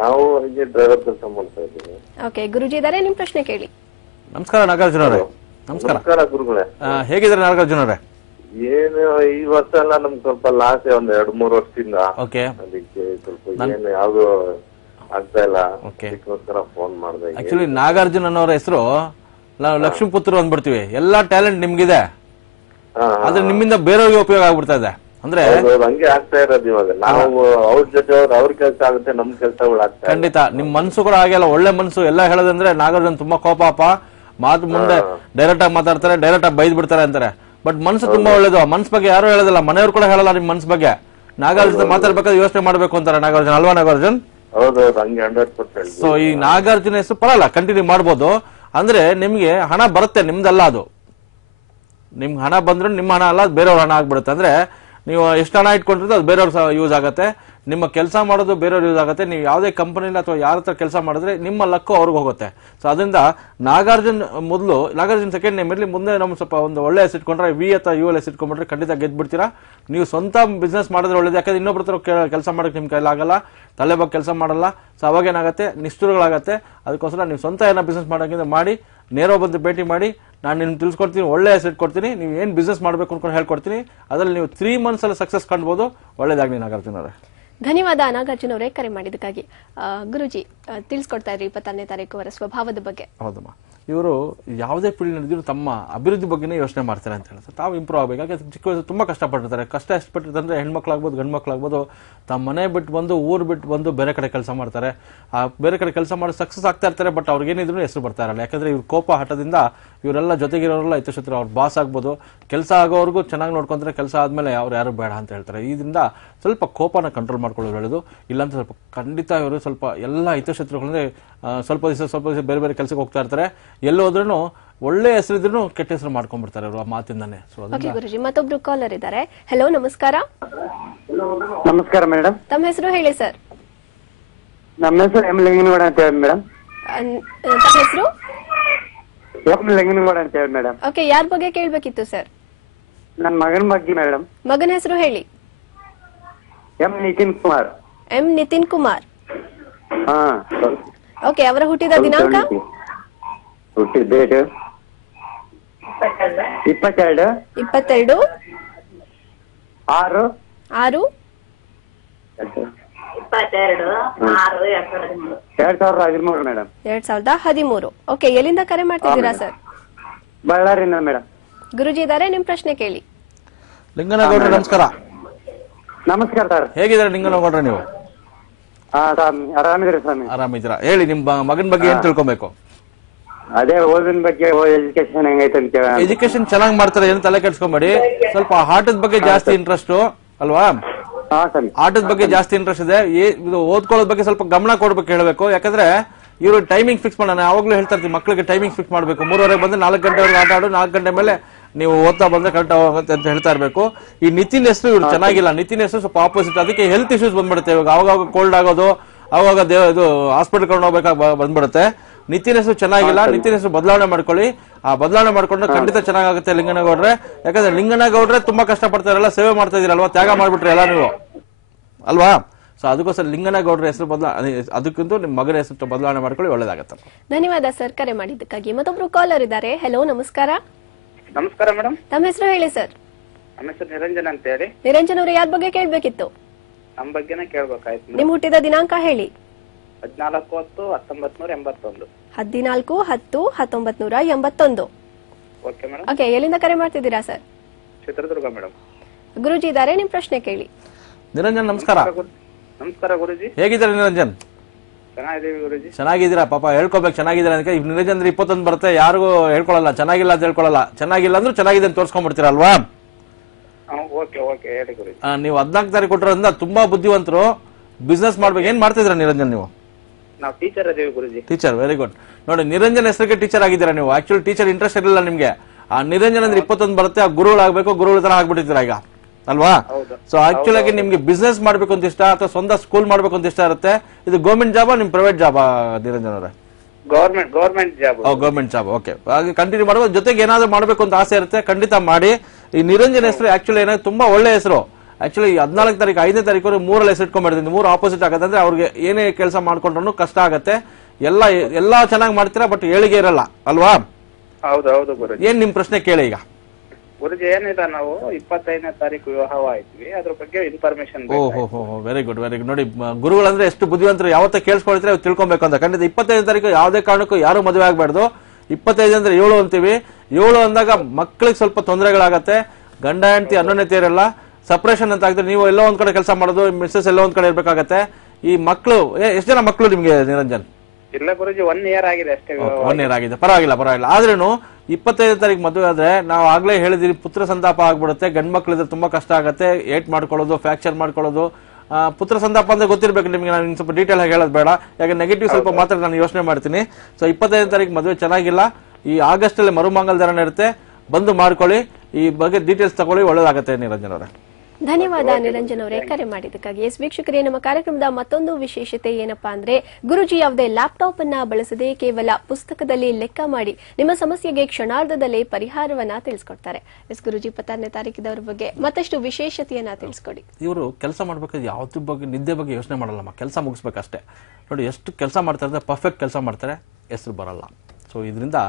ನಾವು ಹೀಗೆ ಡ್ರೈವರ್ ಕೆಲಸ ಮಾಡ್ತಾ ಇದ್ದೀವಿ. ಓಕೆ, ಗುರುಜಿ ಇದಾರೆ, ನಿಮ್ ಪ್ರಶ್ನೆ ಕೇಳಿ. ನಮಸ್ಕಾರ ನಾಗಾರ್ಜುನ ಅವರೇ. ನಮಸ್ಕಾರ ಗುರುಗಳೇ. ಹೇಗಿದ್ದಾರೆ ನಾಗಾರ್ಜುನ ಅವರೇ? ಏನು ಈ ವರ್ಷ ಎಲ್ಲ ನಮ್ಗೆ ಸ್ವಲ್ಪ ಲಾಸ್, ಒಂದ್ 2-3 ವರ್ಷದಿಂದ. ಓಕೆ, ಅದಕ್ಕೆ ಸ್ವಲ್ಪ ಏನು ಯಾವ್ದು ಆಗ್ತಾ ಇಲ್ಲ, ಅದಕ್ಕೋಸ್ಕರ ಫೋನ್ ಮಾಡಿದೆ. ಆಕ್ಚುಲಿ ನಾಗಾರ್ಜುನ್ ಅನ್ನೋರ ಹೆಸರು ನಾವು ಲಕ್ಷ್ಮೀಪುತ್ರ ಅಂದ್ಬಿಡ್ತೀವಿ. ಎಲ್ಲಾ ಟ್ಯಾಲೆಂಟ್ ನಿಮ್ಗಿದೆ, ಆದ್ರೆ ನಿಮ್ಮಿಂದ ಬೇರೆಯವ್ರಿಗೆ ಉಪಯೋಗ ಆಗ್ಬಿಡ್ತಾ ಇದೆ. ಅಂದ್ರೆ ಹಂಗೆ ಆಗ್ತಾ ಇರೋದು. ಇವಾಗ ನಾವು ಅವ್ರ ಜೊತೆ ಅವ್ರ ಕೆಲಸ ಆಗುತ್ತೆ, ನಮ್ ಕೆಲಸಗಳು ಆಗ್ತಾ. ಖಂಡಿತ ನಿಮ್ ಮನ್ಸು ಕೂಡ ಹಾಗೆಲ್ಲ ಒಳ್ಳೆ ಮನ್ಸು. ಎಲ್ಲ ಹೇಳೋದಂದ್ರೆ ನಾಗಾರ್ಜುನ್ ತುಂಬಾ ಕೋಪಾಪ, ಮಾತು ಮುಂದೆ ಡೈರೆಕ್ಟ್ ಆಗಿ ಮಾತಾಡ್ತಾರೆ, ಡೈರೆಕ್ಟ್ ಆಗಿ ಬೈದ್ ಬಿಡ್ತಾರೆ ಅಂತಾರೆ. ಬಟ್ ಮನ್ಸು ತುಂಬಾ ಒಳ್ಳೇದು. ಮನ್ಸ್ ಬಗ್ಗೆ ಯಾರು ಹೇಳೋದಿಲ್ಲ, ಮನೆಯವ್ರು ಕೂಡ ಹೇಳಲ್ಲ ನಿಮ್ ಮನ್ಸ್ ಬಗ್ಗೆ. ನಾಗಾರ್ಜುನ್ ಮಾತಾಡ್ಬೇಕಾದ್ರೆ ಯೋಚನೆ ಮಾಡ್ಬೇಕು ಅಂತಾರೆ ನಾಗಾರ್ಜುನ್, ಅಲ್ವಾ ನಾಗಾರ್ಜುನ್? ಸೊ ಈ ನಾಗಾರ್ಜುನ ಹೆಸರು ಪರಲ್ಲ, ಕಂಟಿನ್ಯೂ ಮಾಡ್ಬೋದು. ಅಂದ್ರೆ ನಿಮ್ಗೆ ಹಣ ಬರುತ್ತೆ, ನಿಮ್ದಲ್ಲ ಅದು. ನಿಮ್ಗೆ ಹಣ ಬಂದ್ರೆ ನಿಮ್ಮ ಹಣ ಅಲ್ಲ, ಬೇರೆಯವ್ರ ಹಣ ಆಗ್ಬಿಡುತ್ತೆ. ಅಂದ್ರೆ ನೀವು ಎಷ್ಟು ಹಣ ಇಟ್ಕೊಂಡಿದ್ರೆ ಅದು ಬೇರೆಯವ್ರ ಯೂಸ್ ಆಗುತ್ತೆ. ನಿಮ್ಮ ಕೆಲಸ ಮಾಡೋದು ಬೇರೆಯವ್ರು ಯೂಸ್ ಆಗುತ್ತೆ. ನೀವು ಯಾವುದೇ ಕಂಪನಿಲಿ ಅಥವಾ ಯಾರ ಹತ್ರ ಕೆಲಸ ಮಾಡಿದ್ರೆ ನಿಮ್ಮ ಲಕ್ಕು ಅವ್ರಿಗೆ ಹೋಗುತ್ತೆ. ಸೊ ಅದರಿಂದ ನಾಗಾರ್ಜುನ್ ಸೆಕೆಂಡ್ ನೇಮ್ ಇರಲಿ, ಮುಂದೆ ನಮ್ಗೆ ಸ್ವಲ್ಪ ಒಂದು ಒಳ್ಳೆ ಹೆಸರು ಇಟ್ಕೊಂಡ್ರೆ, ವಿ ಅಥವಾ ಯು ಎಲ್ ಹೆಸರು ಇಟ್ಕೊಂಡ್ಬಿಟ್ರೆ ಖಂಡಿತ ಗೆದ್ಬಿಡ್ತೀರಾ. ನೀವು ಸ್ವಂತ ಬಿಸ್ನೆಸ್ ಮಾಡಿದ್ರೆ ಒಳ್ಳೇದು. ಯಾಕಂದ್ರೆ ಇನ್ನೊಬ್ಬರ ಹತ್ರ ಕೆಲಸ ಮಾಡೋಕೆ ನಿಮ್ ಕೈಲಾಗಲ್ಲ, ತಲೆ ಬಗ್ಗೆ ಕೆಲಸ ಮಾಡಲ್ಲ. ಸೊ ಅವಾಗೇನಾಗತ್ತೆ, ನಿಷ್ಠುರಗಳಾಗತ್ತೆ. ಅದಕ್ಕೋಸ್ಕರ ನೀವು ಸ್ವಂತ ಏನೋ ಬಿಸ್ನೆಸ್ ಮಾಡೋಕ್ಕಿಂತ ಮಾಡಿ, ನೇರ ಬಂದು ಭೇಟಿ ಮಾಡಿ, ನಾನು ನಿಮ್ಗೆ ತಿಳ್ಸ್ಕೊಡ್ತೀನಿ, ಒಳ್ಳೆ ಹೆಸರು ಕೊಡ್ತೀನಿ, ನೀವು ಏನು ಬಿಸ್ನೆಸ್ ಮಾಡಬೇಕು ಅನ್ಕೊಂಡು ಹೇಳ್ಕೊಡ್ತೀನಿ. ಅದರಲ್ಲಿ ನೀವು 3 months ಅಲ್ಲಿ ಸಕ್ಸಸ್ ಕಾಣ್ಬೋದು. ಒಳ್ಳೇದಾಗ್ಲಿ ನಾಗಾರ್ಜುನ ಅವರೇ. ಧನ್ಯವಾದ ನಾಗಾರ್ಜುನ್ ಅವರೇ, ಕರೆ ಮಾಡಿದ್ದಕ್ಕಾಗಿ. ಗುರುಜಿ ತಿಳಿಸ್ಕೊಡ್ತಾ ಇದ್ರಿ 26ನೇ ತಾರೀಕು ಅವರ ಸ್ವಭಾವದ ಬಗ್ಗೆ. ಹೌದಮ್ಮ, ಇವರು ಯಾವುದೇ ಫೀಲ್ಡ್ ನಡೆದಿದ್ರು ತಮ್ಮ ಅಭಿವೃದ್ಧಿ ಬಗ್ಗೆನೇ ಯೋಚನೆ ಮಾಡ್ತಾರೆ ಅಂತ ಹೇಳ್ತಾರೆ. ತಾವು ಇಂಪ್ರೂವ್ ಆಗಬೇಕು. ಯಾಕಂದ್ರೆ ಚಿಕ್ಕ ವಯಸ್ಸು ತುಂಬ ಕಷ್ಟಪಟ್ಟಿರ್ತಾರೆ. ಕಷ್ಟ ಎಷ್ಟು ಪಟ್ಟಿರ್ತಾರೆ ಅಂದರೆ ಹೆಣ್ಮಕ್ಳಾಗ್ಬೋದು ಗಂಡು ಮಕ್ಳಾಗ್ಬೋದು ತಮ್ಮ ಮನೆ ಬಿಟ್ಟು ಬಂದು ಊರು ಬಿಟ್ಟು ಬಂದು ಬೇರೆ ಕಡೆ ಕೆಲಸ ಮಾಡ್ತಾರೆ. ಆ ಬೇರೆ ಕಡೆ ಕೆಲಸ ಮಾಡಿ ಸಕ್ಸಸ್ ಆಗ್ತಾ ಇರ್ತಾರೆ. ಬಟ್ ಅವ್ರಿಗೇನಿದ್ರು ಹೆಸರು ಬರ್ತಾ ಇರಲ್ಲ. ಯಾಕಂದರೆ ಇವ್ರ ಕೋಪ ಹಠದಿಂದ ಇವರೆಲ್ಲ ಜೊತೆಗಿರೋರೆಲ್ಲ ಹಿತಶತ್ರು. ಅವ್ರ ಬಾಸ್ ಆಗ್ಬೋದು, ಕೆಲಸ ಆಗೋವರೆಗೂ ಚೆನ್ನಾಗಿ ನೋಡ್ಕೊಂತಾರೆ, ಕೆಲಸ ಆದಮೇಲೆ ಅವ್ರು ಯಾರು ಬೇಡ ಅಂತ ಹೇಳ್ತಾರೆ. ಇದರಿಂದ ಸ್ವಲ್ಪ ಕೋಪನ ಕಂಟ್ರೋಲ್ ಮಾಡ್ಕೊಳ್ಳೋದು ಹೇಳೋದು. ಇಲ್ಲಾಂತ ಸ್ವಲ್ಪ ಖಂಡಿತ ಇವರು ಸ್ವಲ್ಪ ಎಲ್ಲ ಹಿತಶತ್ರುಗಳಂದ್ರೆ ಸ್ವಲ್ಪ ದಿವಸ ಬೇರೆ ಬೇರೆ ಕೆಲಸಕ್ಕೆ ಹೋಗ್ತಾ ಇರ್ತಾರೆ. ಎಲ್ಲೋದ್ರೂ ಒಳ್ಳೆ ಹೆಸರಿದ್ರು ಕೆಟ್ಟ ಹೆಸರು ಮಾಡ್ಕೊಂಡ್ಬಿಡ್ತಾರೆ ಅವರು ಆ ಮಾತಿಂದಾನೆ. ಓಕೆ ಗುರುಜಿ, ಮತ್ತೊಬ್ರು ಕಾಲರ್ ಇದ್ದಾರೆ. ಹಲೋ, ನಮಸ್ಕಾರ. ನಮಸ್ಕಾರ ಮೇಡಮ್. ತಮ್ಮ ಹೆಸರು ಹೇಳಿ ಸರ್. ನಮ್ಮ ಹೆಸರು ಎಂ ಲಿಂಗನಗೌಡ ಅಂತ ಹೇಳಿ ಮೇಡಮ್. ತಮ್ಮ ಹೆಸರು ಎಂ ಲಿಂಗನಗೌಡ ಅಂತ ಹೇಳಿ ಮೇಡಮ್. ಓಕೆ, ಯಾರ ಬಗ್ಗೆ ಕೇಳ್ಬೇಕಿತ್ತು ಸರ್? ನನ್ನ ಮಗನ ಬಗ್ಗೆ ಮೇಡಮ್. ಮಗನ ಹೆಸರು ಹೇಳಿ. ಎಂ ನಿತಿನ್ ಕುಮಾರ್. ಎಂ ನಿತಿನ್ ಕುಮಾರ್. ಹಾ. ಓಕೆ, ಅವರ ಹುಟ್ಟಿದ ದಿನಾಂಕ? ಹುಟ್ಟಿದ ಡೇಟ್ 22 22 6 6 2013 ಮೇಡಮ್. 2013. ಓಕೆ, ಎಲ್ಲಿಂದ ಕರೆ ಮಾಡ್ತಿದ್ದೀರಾ ಸರ್? ಬಳ್ಳಾರಿಯಿಂದ ಮೇಡಮ್. ಗುರುಜಿ ಇದಾರೆ, ನಿಮ್ ಪ್ರಶ್ನೆ ಕೇಳಿ. ಲಿಂಗನಗೌಡ್ರೆ ನಮಸ್ಕಾರ. ನಮಸ್ಕಾರ ಸರ್. ಹೇಗಿದ್ದಾರೆ ಲಿಂಗನಗೌಡ್ರೆ ನೀವು? ಆರಾಮಿದ್ರಿ ಸ್ವಾಮಿ? ಆರಾಮಿದ್ದೀರಾ. ಹೇಳಿ, ನಿಮ್ಮ ಮಗನ ಬಗ್ಗೆ ಏನ್ ತಿಳ್ಕೊಬೇಕು? ಅದೇ ಓದಿನ ಬಗ್ಗೆ, ಎಜುಕೇಶನ್ ಹೆಂಗೈತೆ ಅಂತ. ಎಜುಕೇಶನ್ ಚೆನ್ನಾಗಿ ಮಾಡ್ತಾರೆ, ಏನು ತಲೆ ಕೆಡ್ಸ್ಕೊಂಬೇಡಿ. ಸ್ವಲ್ಪ ಆಟದ ಬಗ್ಗೆ ಜಾಸ್ತಿ ಇಂಟ್ರೆಸ್ಟ್ ಅಲ್ವಾ? ಆಟದ ಬಗ್ಗೆ ಜಾಸ್ತಿ ಇಂಟ್ರೆಸ್ಟ್ ಇದೆ. ಇದು ಓದ್ಕೊಳ್ಳೋದ್ ಬಗ್ಗೆ ಸ್ವಲ್ಪ ಗಮನ ಕೊಡ್ಬೇಕು ಹೇಳಬೇಕು. ಯಾಕಂದ್ರೆ ಇವರು ಟೈಮಿಂಗ್ ಫಿಕ್ಸ್ ಮಾಡೋಣ. ಯಾವಾಗ್ಲೂ ಹೇಳ್ತಾ ಇರ್ತೀವಿ ಮಕ್ಕಳಿಗೆ ಟೈಮಿಂಗ್ ಫಿಕ್ಸ್ ಮಾಡಬೇಕು. 3:30 ಬಂದ್ರೆ 4 ಗಂಟೆವರೆಗೆ ಆಟ ಆಡು, 4 ಗಂಟೆ ಮೇಲೆ ನೀವು ಓದ್ತಾ ಬಂದ್ರೆ ಕರೆಕ್ಟ್ ಆಗುತ್ತೆ ಅಂತ ಹೇಳ್ತಾ ಇರಬೇಕು. ಈ ನಿತಿನ್ ಹೆಸರು ಇವ್ರು ಚೆನ್ನಾಗಿಲ್ಲ. ನಿತಿನ್ ಹೆಸರು ಸ್ವಲ್ಪ ಆಪೋಸಿಟ್. ಅದಕ್ಕೆ ಹೆಲ್ತ್ ಇಶ್ಯೂಸ್ ಬಂದ್ಬಿಡುತ್ತೆ. ಇವಾಗ ಅವಾಗ ಕೋಲ್ಡ್ ಆಗೋದು, ಅವಾಗ ಇದು ಹಾಸ್ಪಿಟಲ್ ಕರ್ಕೊಂಡು ಹೋಗ್ಬೇಕಾಗಿ ಬಂದ್ಬಿಡುತ್ತೆ. ನಿತಿನ್ ಹೆಸರು ಚೆನ್ನಾಗಿಲ್ಲ. ನಿತಿನ್ ಹೆಸರು ಬದಲಾವಣೆ ಮಾಡ್ಕೊಳ್ಳಿ. ಆ ಬದಲಾವಣೆ ಮಾಡ್ಕೊಂಡ್ರೆ ಖಂಡಿತ ಚೆನ್ನಾಗುತ್ತೆ ಲಿಂಗನಗೌಡ್ರೆ. ಯಾಕಂದ್ರೆ ಲಿಂಗನಗೌಡ್ರೆ ತುಂಬಾ ಕಷ್ಟ ಪಡ್ತಾರಲ್ಲ, ಸೇವೆ ಮಾಡ್ತಾ ಇದೀರಲ್ವಾ, ತ್ಯಾಗ ಮಾಡ್ಬಿಟ್ರಿ ಎಲ್ಲ ನೀವು ಅಲ್ವಾ? ಸೊ ಅದಕ್ಕೋಸ್ಕರ ಲಿಂಗನಗೌಡ್ರ ಹೆಸರು ಅದಕ್ಕಿಂತ ನಿಮ್ಮ ಮಗನ ಹೆಸರು ಬದಲಾವಣೆ ಮಾಡ್ಕೊಳ್ಳಿ, ಒಳ್ಳೇದಾಗತ್ತೆ. ಧನ್ಯವಾದ ಸರ್ ಕರೆ ಮಾಡಿದ್ದಕ್ಕಾಗಿ. ಮತ್ತೊಬ್ರು ಕಾಲರ್ ಇದ್ದಾರೆ. ಹಲೋ, ನಮಸ್ಕಾರ. ನಮಸ್ಕಾರ ಮೇಡಮ್. ತಮ್ಮ ಹೆಸರು ಹೇಳಿ ಸರ್. ನಮ್ಮ ಹೆಸರು ನಿರಂಜನ್ ಅಂತ ಹೇಳಿ. ನಿರಂಜನ್ ಅವರು ಯಾರ ಬಗ್ಗೆ ಕೇಳ್ಬೇಕಿತ್ತು? ನಮ್ಮ ಬಗ್ಗೆನೇ ಕೇಳ್ಬೇಕಾಯ್ತು. ನಿಮ್ ಹುಟ್ಟಿದ ದಿನಾಂಕ ಹೇಳಿ. 14/10/1981. 14/10/1981. Okay madam. ಓಕೆ, ಎಲ್ಲಿಂದ ಕರೆ ಮಾಡ್ತಿದ್ದೀರಾ ಸರ್? ಚಿತ್ರದುರ್ಗ ಮೇಡಮ್. ಗುರುಜಿ ಇದ್ದಾರೆ, ನಿಮ್ ಪ್ರಶ್ನೆ ಕೇಳಿ. ನಿರಂಜನ್ ನಮಸ್ಕಾರ. ನಮಸ್ಕಾರ ಗುರುಜಿ. ಹೇಗಿದ್ದಾರೆ ನಿರಂಜನ್? ಚೆನ್ನಾಗಿದ್ದೀವಿ ಗುರುಜಿ. ಚೆನ್ನಾಗಿದ್ದೀರಾ? ಪಾಪ ಹೇಳ್ಕೊಬೇಕು ಚೆನ್ನಾಗಿದ್ದೀರಾ ಅಂತ. ನಿರಂಜನ್ 21 ಬರುತ್ತೆ, ಯಾರಿಗೂ ಹೇಳ್ಕೊಳಲ್ಲ. ಚೆನ್ನಾಗಿಲ್ಲ ಅಂತ ಹೇಳ್ಕೊಳಲ್ಲ. ಚೆನ್ನಾಗಿಲ್ಲ ಅಂದ್ರೆ ಚೆನ್ನಾಗಿದೆ ಅಂತ ತೋರ್ಸ್ಕೊಂಡ್ಬಿಡ್ತೀರಲ್ವಾ? ಓಕೆ ಓಕೆ, ಹೇಳಿ ಗುರುಜಿ. ನೀವು 14 ತಾರೀಕು ಕೊಟ್ಟಿರೋದ್ರಿಂದ ತುಂಬಾ ಬುದ್ಧಿವಂತರು. ಬಿಸ್ನೆಸ್ ಮಾಡ್ಬೇಕು. ಏನ್ ಮಾಡ್ತಿದ್ರ ನಿರಂಜನ್ ನೀವು? ನಾವು ಟೀಚರ್ ಅದೀವಿ ಗುರುಜಿ. Teacher, very good. ನೋಡಿ, ನಿರಂಜನ್ ಹೆಸರಿಗೆ ಟೀಚರ್ ಆಗಿದ್ದೀರಾ ನೀವು. ಆಕ್ಚುಲಿ ಟೀಚರ್ ಇಂಟ್ರೆಸ್ಟ್ ಇರಲಿಲ್ಲ ನಿಮ್ಗೆ. ಆ ನಿರಂಜನ್ ಅಂದ್ರೆ 21 ಬರುತ್ತೆ, ಆ ಗುರುಗಳಾಗಬೇಕು, ಗುರುಗಳ ತರ ಆಗ್ಬಿಟ್ಟಿದ್ದೀರಾ ಈಗ ಅಲ್ವಾ? ಸೊ ಆಕ್ಚುಲ್ ಆಗಿ ನಿಮ್ಗೆ ಬಿಸ್ನೆಸ್ ಮಾಡ್ಬೇಕು ಅಂತ ಇಷ್ಟ ಅಥವಾ ಸ್ವಂತ ಸ್ಕೂಲ್ ಮಾಡ್ಬೇಕು ಅಂತ ಇಷ್ಟ ಇರುತ್ತೆ. ಇದು ಗೌರ್ಮೆಂಟ್ ಜಾಬಾ ನಿಮ್ ಪ್ರೈವೇಟ್ ಜಾಬಾ ನಿರಂಜನ್ ಅವರೇ? Government job. Government job. Okay, ಹಾಗೆ ಕಂಟಿನ್ಯೂ ಮಾಡುವ. ಜೊತೆಗೆ ಏನಾದ್ರು ಮಾಡ್ಬೇಕು ಅಂತ ಆಸೆ ಇರುತ್ತೆ, ಖಂಡಿತ ಮಾಡಿ. ಈ ನಿರಂಜನ್ ಹೆಸರು ಆಕ್ಚುಲಿ ಏನಾದ್ರು ತುಂಬಾ ಒಳ್ಳೆ ಹೆಸರು. ಆಕ್ಚುಲಿ 14 ತಾರೀಕು 5ನೇ ತಾರೀಕು 3 ಹೆಸರು ಇಟ್ಕೊಂಡ್ಬಿಡ್ತೀನಿ. 3 ಆಪೋಸಿಟ್ ಆಗತ್ತೆ ಅಂದ್ರೆ ಅವ್ರಿಗೆ ಏನೇ ಕೆಲಸ ಮಾಡ್ಕೊಂಡ್ರು ಕಷ್ಟ ಆಗತ್ತೆ. ಎಲ್ಲಾ ಚೆನ್ನಾಗಿ ಮಾಡ್ತೀರಾ, ಬಟ್ ಏಳಿಗೆ ಇರಲ್ಲ ಅಲ್ವಾ? ಹೌದು ಗುರುಜಿ. ಏನ್ ನಿಮ್ ಪ್ರಶ್ನೆ ಕೇಳಿ ಈಗ. ಗುರುಜಿ ಏನಿಲ್ಲ, ನಾವು 25ನೇ ತಾರೀಕು ವಿವಾಹವಾಯ್ತೀವಿ, ಅದ್ರ ಬಗ್ಗೆ ಇನ್ಫಾರ್ಮೇಶನ್. ಓಹೋ, ವೆರಿ ಗುಡ್ ವೆರಿ ಗುಡ್. ನೋಡಿ, ಗುರುಗಳಂದ್ರೆ ಎಷ್ಟು ಬುದ್ಧಿವಂತರು. ಯಾವತ್ತ ಕೇಳಿಸ್ಕೊಳ್ತಾರೆ ತಿಳ್ಕೊಬೇಕು ಅಂತ. ಖಂಡಿತ 25ನೇ ತಾರೀಕು ಯಾವುದೇ ಕಾರಣಕ್ಕೂ ಯಾರು ಮದುವೆ ಆಗ್ಬಾರ್ದು. 25 ಅಂದ್ರೆ 7 ಅಂತೀವಿ. 7 ಅಂದಾಗ ಮಕ್ಕಳಿಗೆ ಸ್ವಲ್ಪ ತೊಂದರೆಗಳಾಗತ್ತೆ. ಗಂಡ ಹೆಂಡತಿ ಅನ್ಯೋನ್ಯತೆ ಇರಲ್ಲ, ಸಪರೇಷನ್ ಅಂತ ಆಗಿದ್ರೆ ನೀವು ಎಲ್ಲೋ ಒಂದ್ ಕಡೆ ಕೆಲಸ ಮಾಡೋದು, ಮಿಸ್ಸಸ್ ಎಲ್ಲೋ ಒಂದ್ ಕಡೆ ಇರ್ಬೇಕಾಗತ್ತೆ. ಈ ಮಕ್ಕಳು ಎಷ್ಟು ಜನ ಮಕ್ಕಳು ನಿಮ್ಗೆ ನಿರಂಜನ್? ಇಲ್ಲ ಗುರುಜಿ, 1 ಇಯರ್ ಆಗಿದೆ ಅಷ್ಟೇ. 1 ಇಯರ್ ಆಗಿದೆ, ಪರವಾಗಿಲ್ಲ. ಆದ್ರೂ 25ನೇ ತಾರೀಕು ಮದುವೆ ಆದ್ರೆ ನಾವು ಆಗ್ಲೇ ಹೇಳಿದಿರಿ, ಪುತ್ರ ಸಂತಾಪ ಆಗ್ಬಿಡುತ್ತೆ. ಗಂಡ್ ಮಕ್ಳಿದ್ರೆ ತುಂಬಾ ಕಷ್ಟ ಆಗತ್ತೆ. ಏಟ್ ಮಾಡ್ಕೊಳ್ಳೋದು, ಫ್ರಾಕ್ಚರ್ ಮಾಡ್ಕೊಳ್ಳೋದು. ಪುತ್ರ ಸಂತಾಪ ಅಂದ್ರೆ ಗೊತ್ತಿರ್ಬೇಕು ನಿಮ್ಗೆ. ನಾನು ಸ್ವಲ್ಪ ಡೀಟೇಲ್ ಆಗಿ ಹೇಳೋದು ಬೇಡ, ಯಾಕೆ ನೆಗೆಟಿವ್ ಸ್ವಲ್ಪ ಮಾತ್ರ ನಾನು ಯೋಚನೆ ಮಾಡ್ತೀನಿ. ಸೊ 25ನೇ ತಾರೀಕು ಮದುವೆ ಚೆನ್ನಾಗಿಲ್ಲ. ಈ ಆಗಸ್ಟ್ ಅಲ್ಲಿ ಮರುಮಂಗಲಧಾರಣೆ ಇರುತ್ತೆ, ಬಂದು ಮಾಡ್ಕೊಳ್ಳಿ. ಈ ಬಗ್ಗೆ ಡೀಟೇಲ್ಸ್ ತಗೊಳ್ಳಿ, ಒಳ್ಳೇದಾಗತ್ತೆ ನಿರಂಜನ್ ಅವರೇ. ಧನ್ಯವಾದ ನಿರಂಜನ್ ಅವರೇ ಕರೆ ಮಾಡಿದ್ದಕ್ಕಾಗಿ. ಎಸ್ ವೀಕ್ಷಕರೇ, ನಮ್ಮ ಕಾರ್ಯಕ್ರಮದ ಮತ್ತೊಂದು ವಿಶೇಷತೆ ಏನಪ್ಪಾ ಅಂದ್ರೆ, ಗುರುಜಿ ಯಾವುದೇ ಲ್ಯಾಪ್ಟಾಪ್ ಅನ್ನ ಬಳಸದೆ ಕೇವಲ ಪುಸ್ತಕದಲ್ಲಿ ಲೆಕ್ಕ ಮಾಡಿ ನಿಮ್ಮ ಸಮಸ್ಯೆಗೆ ಕ್ಷಣಾರ್ಧದಲ್ಲೇ ಪರಿಹಾರವನ್ನ ತಿಳಿಸ್ಕೊಡ್ತಾರೆ. ಎಸ್ ಗುರುಜಿ, 26ನೇ ತಾರೀಕಿದವ್ರ ಬಗ್ಗೆ ಮತ್ತಷ್ಟು ವಿಶೇಷತೆಯನ್ನ ತಿಳಿಸ್ಕೊಡಿ. ಇವರು ಕೆಲಸ ಮಾಡ್ಬೇಕಾದ್ರೆ ಯಾವ್ದ್ರ ಬಗ್ಗೆ ನಿದ್ದೆ ಬಗ್ಗೆ ಯೋಚನೆ ಮಾಡಲ್ಲಮ್ಮ, ಕೆಲಸ ಮುಗಿಸ್ಬೇಕಷ್ಟೇ. ನೋಡಿ, ಎಷ್ಟು ಕೆಲಸ ಮಾಡ್ತಾರೆ ಅಂದ್ರೆ ಪರ್ಫೆಕ್ಟ್ ಕೆಲಸ ಮಾಡ್ತಾರೆ, ಹೆಸರು ಬರಲ್ಲ. ಸೊ ಇದರಿಂದ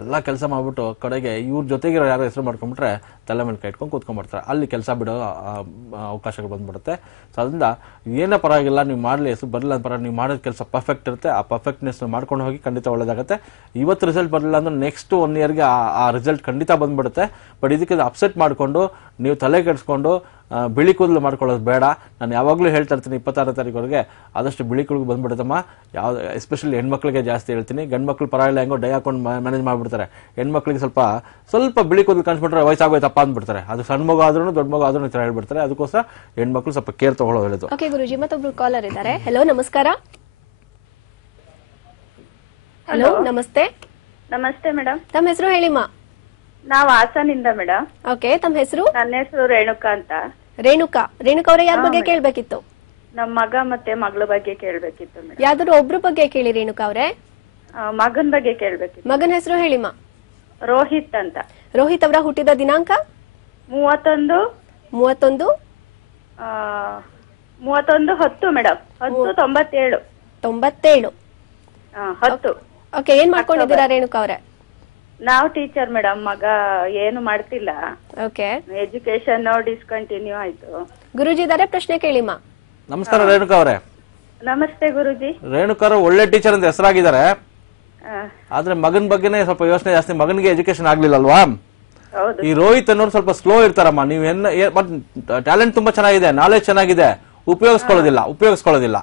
ಎಲ್ಲ ಕೆಲಸ ಮಾಡ್ಬಿಟ್ಟು ಕಡೆಗೆ ಇವ್ರ ಜೊತೆಗಿರೋ ಯಾರೋ ಹೆಸರು ಮಾಡ್ಕೊಂಡ್ಬಿಟ್ರೆ ತಲೆ ಮೇಲೆ ಕೈ ಇಟ್ಕೊಂಡು ಕೂತ್ಕೊಂಡ್ಬಿಡ್ತಾರೆ, ಅಲ್ಲಿ ಕೆಲಸ ಬಿಡೋ ಅವಕಾಶಗಳು ಬಂದ್ಬಿಡುತ್ತೆ. ಸೊ ಅದರಿಂದ ಏನೇ ಪರವಾಗಿಲ್ಲ, ನೀವು ಮಾಡಲಿ ಹೆಸರು ಬರಲಿಲ್ಲ ಅಂತ ನೀವು ಮಾಡೋದು ಕೆಲಸ ಪರ್ಫೆಕ್ಟ್ ಇರುತ್ತೆ. ಆ ಪರ್ಫೆಕ್ಟ್ನೆಸ್ ಮಾಡ್ಕೊಂಡು ಹೋಗಿ ಖಂಡಿತ ಒಳ್ಳೇದಾಗುತ್ತೆ. ಇವತ್ತು ರಿಸಲ್ಟ್ ಬರಲಿಲ್ಲ ಅಂದ್ರೆ ನೆಕ್ಸ್ಟ್ 1 ಇಯರ್ಗೆ ಆ ರಿಸಲ್ಟ್ ಖಂಡಿತ ಬಂದ್ಬಿಡುತ್ತೆ. ಬಟ್ ಇದಕ್ಕೆ ಅಪ್ಸೆಟ್ ಮಾಡಿಕೊಂಡು ನೀವು ತಲೆ ಕೆಡಿಸ್ಕೊಂಡು ಬಿಳಿ ಕೂದಲು ಮಾಡ್ಕೊಳ್ಳೋದು ಬೇಡ. ನಾನು ಯಾವಾಗಲೂ ಹೇಳ್ತಾ ಇರ್ತೀನಿ 26ನೇ ತಾರೀಕುವರೆಗೆ ಆದಷ್ಟು ಬಿಳಿ ಕೂದಲು ಬಂದ್ಬಿಡುತ್ತಮ್ಮ. ಯಾವ್ದು ಎಸ್ಪೆಷಲಿ ಹೆಣ್ಮಕ್ಳಿಗೆ ಜಾಸ್ತಿ ಹೇಳ್ತೀನಿ. ಗಂಡು ಮಕ್ಳು ಪರವಾಗಿಲ್ಲ, ಹೆಂಗೋ ಡೈ ಹಾಕೊಂಡು ಮ್ಯಾನೇಜ್ ಮಾಡಿಬಿಡ್ತಾರೆ. ಹೆಣ್ಮಕ್ಳಿಗೆ ಸ್ವಲ್ಪ ಬಿಳಿ ಕೂದಲು ಕಾಣಿಸ್ಬಿಟ್ರೆ ವಯಸ್ಸಾಗೋಯ್ತಪ್ಪ ಅಂದ್ಬಿಡ್ತಾರೆ. ಅದು ಸಣ್ಣ ಮಗು ಆದ್ರೂ ದೊಡ್ಡ ಮಗು ಆದ್ರೂ ಈ ಥರ ಹೇಳ್ಬಿಡ್ತಾರೆ. ಅದಕ್ಕೋಸ್ಕರ ಹೆಣ್ಮಕ್ಳು ಸ್ವಲ್ಪ ಕೇರ್ ತಗೊಳ್ಳೋ ಹೇಳೋದು. ಓಕೆ ಗುರುಜಿ, ಮತ್ತೊಬ್ರು ಕಾಲರ್ ಇದ್ದಾರೆ. ಹಲೋ, ನಮಸ್ಕಾರ. ಹಲೋ, ನಮಸ್ತೆ. ನಮಸ್ತೆ ಮೇಡಮ್. ತಮ್ಮ ಹೆಸರು ಹೇಳಿಮ್ಮ. ನಾವು ಹಾಸನಿಂದ ಮೇಡಮ್. ಓಕೆ, ತಮ್ಮ ಹೆಸರು? ನನ್ನ ಹೆಸರು ರೇಣುಕಾ ಅಂತ. ರೇಣುಕಾ ಅವರೇ, ಯಾರ ಬಗ್ಗೆ ಕೇಳ್ಬೇಕಿತ್ತು? ನಮ್ಮ ಮಗ ಮತ್ತೆ ಮಗಳ ಬಗ್ಗೆ ಕೇಳ್ಬೇಕಿತ್ತು ಮೇಡಮ್. ಯಾವ್ದಾದ್ರು ಒಬ್ರು ಬಗ್ಗೆ ಕೇಳಿ ರೇಣುಕಾ ಅವರೇ. ಮಗನ್ ಬಗ್ಗೆ ಕೇಳ್ಬೇಕಿತ್ತು. ಮಗನ ಹೆಸರು ಹೇಳಿಮ್ಮ. ರೋಹಿತ್ ಅಂತ. ರೋಹಿತ್ ಅವರ ಹುಟ್ಟಿದ ದಿನಾಂಕ? 31 10 ಮೇಡಮ್. 10 97. 10. ಓಕೆ, ಏನ್ ಮಾಡ್ಕೊಂಡಿದ್ದೀರಾ ರೇಣುಕಾ ಅವರೇ? ನಾವು ಟೀಚರ್ ಮೇಡಮ್. ಮಗ ಏನು ಮಾಡ್ತಿಲ್ಲ. ಓಕೆ, ಎಜುಕೇಶನ್ ಡಿಸ್ಕಂಟಿನ್ಯೂ ಆಯ್ತು. ಗುರುಜಿ ಇದಾರೆ, ಪ್ರಶ್ನೆ ಕೇಳಿಮ್ಮ. ನಮಸ್ಕಾರ ರೇಣುಕಾ ಅವರೇ. ನಮಸ್ತೆ ಗುರುಜಿ. ರೇಣುಕಾ ಅವರು ಒಳ್ಳೆ ಟೀಚರ್ ಅಂತ ಹೆಸರಾಗಿದ್ದಾರೆ. ಆದ್ರೆ ಮಗನ ಬಗ್ಗೆನೇ ಸ್ವಲ್ಪ ಯೋಚನೆ ಜಾಸ್ತಿ. ಮಗನಿಗೆ ಎಜುಕೇಶನ್ ಆಗ್ಲಿಲ್ಲ ಅಲ್ವಾ? ಈ ರೋಹಿತ್ ಅನ್ನೋರು ಸ್ವಲ್ಪ ಸ್ಲೋ ಇರ್ತಾರಮ್ಮ. ನೀವು ಟ್ಯಾಲೆಂಟ್ ತುಂಬಾ ಚೆನ್ನಾಗಿದೆ, ನಾಲೆಜ್ ಚೆನ್ನಾಗಿದೆ, ಉಪಯೋಗಿಸ್ಕೊಳ್ಳೋದಿಲ್ಲ.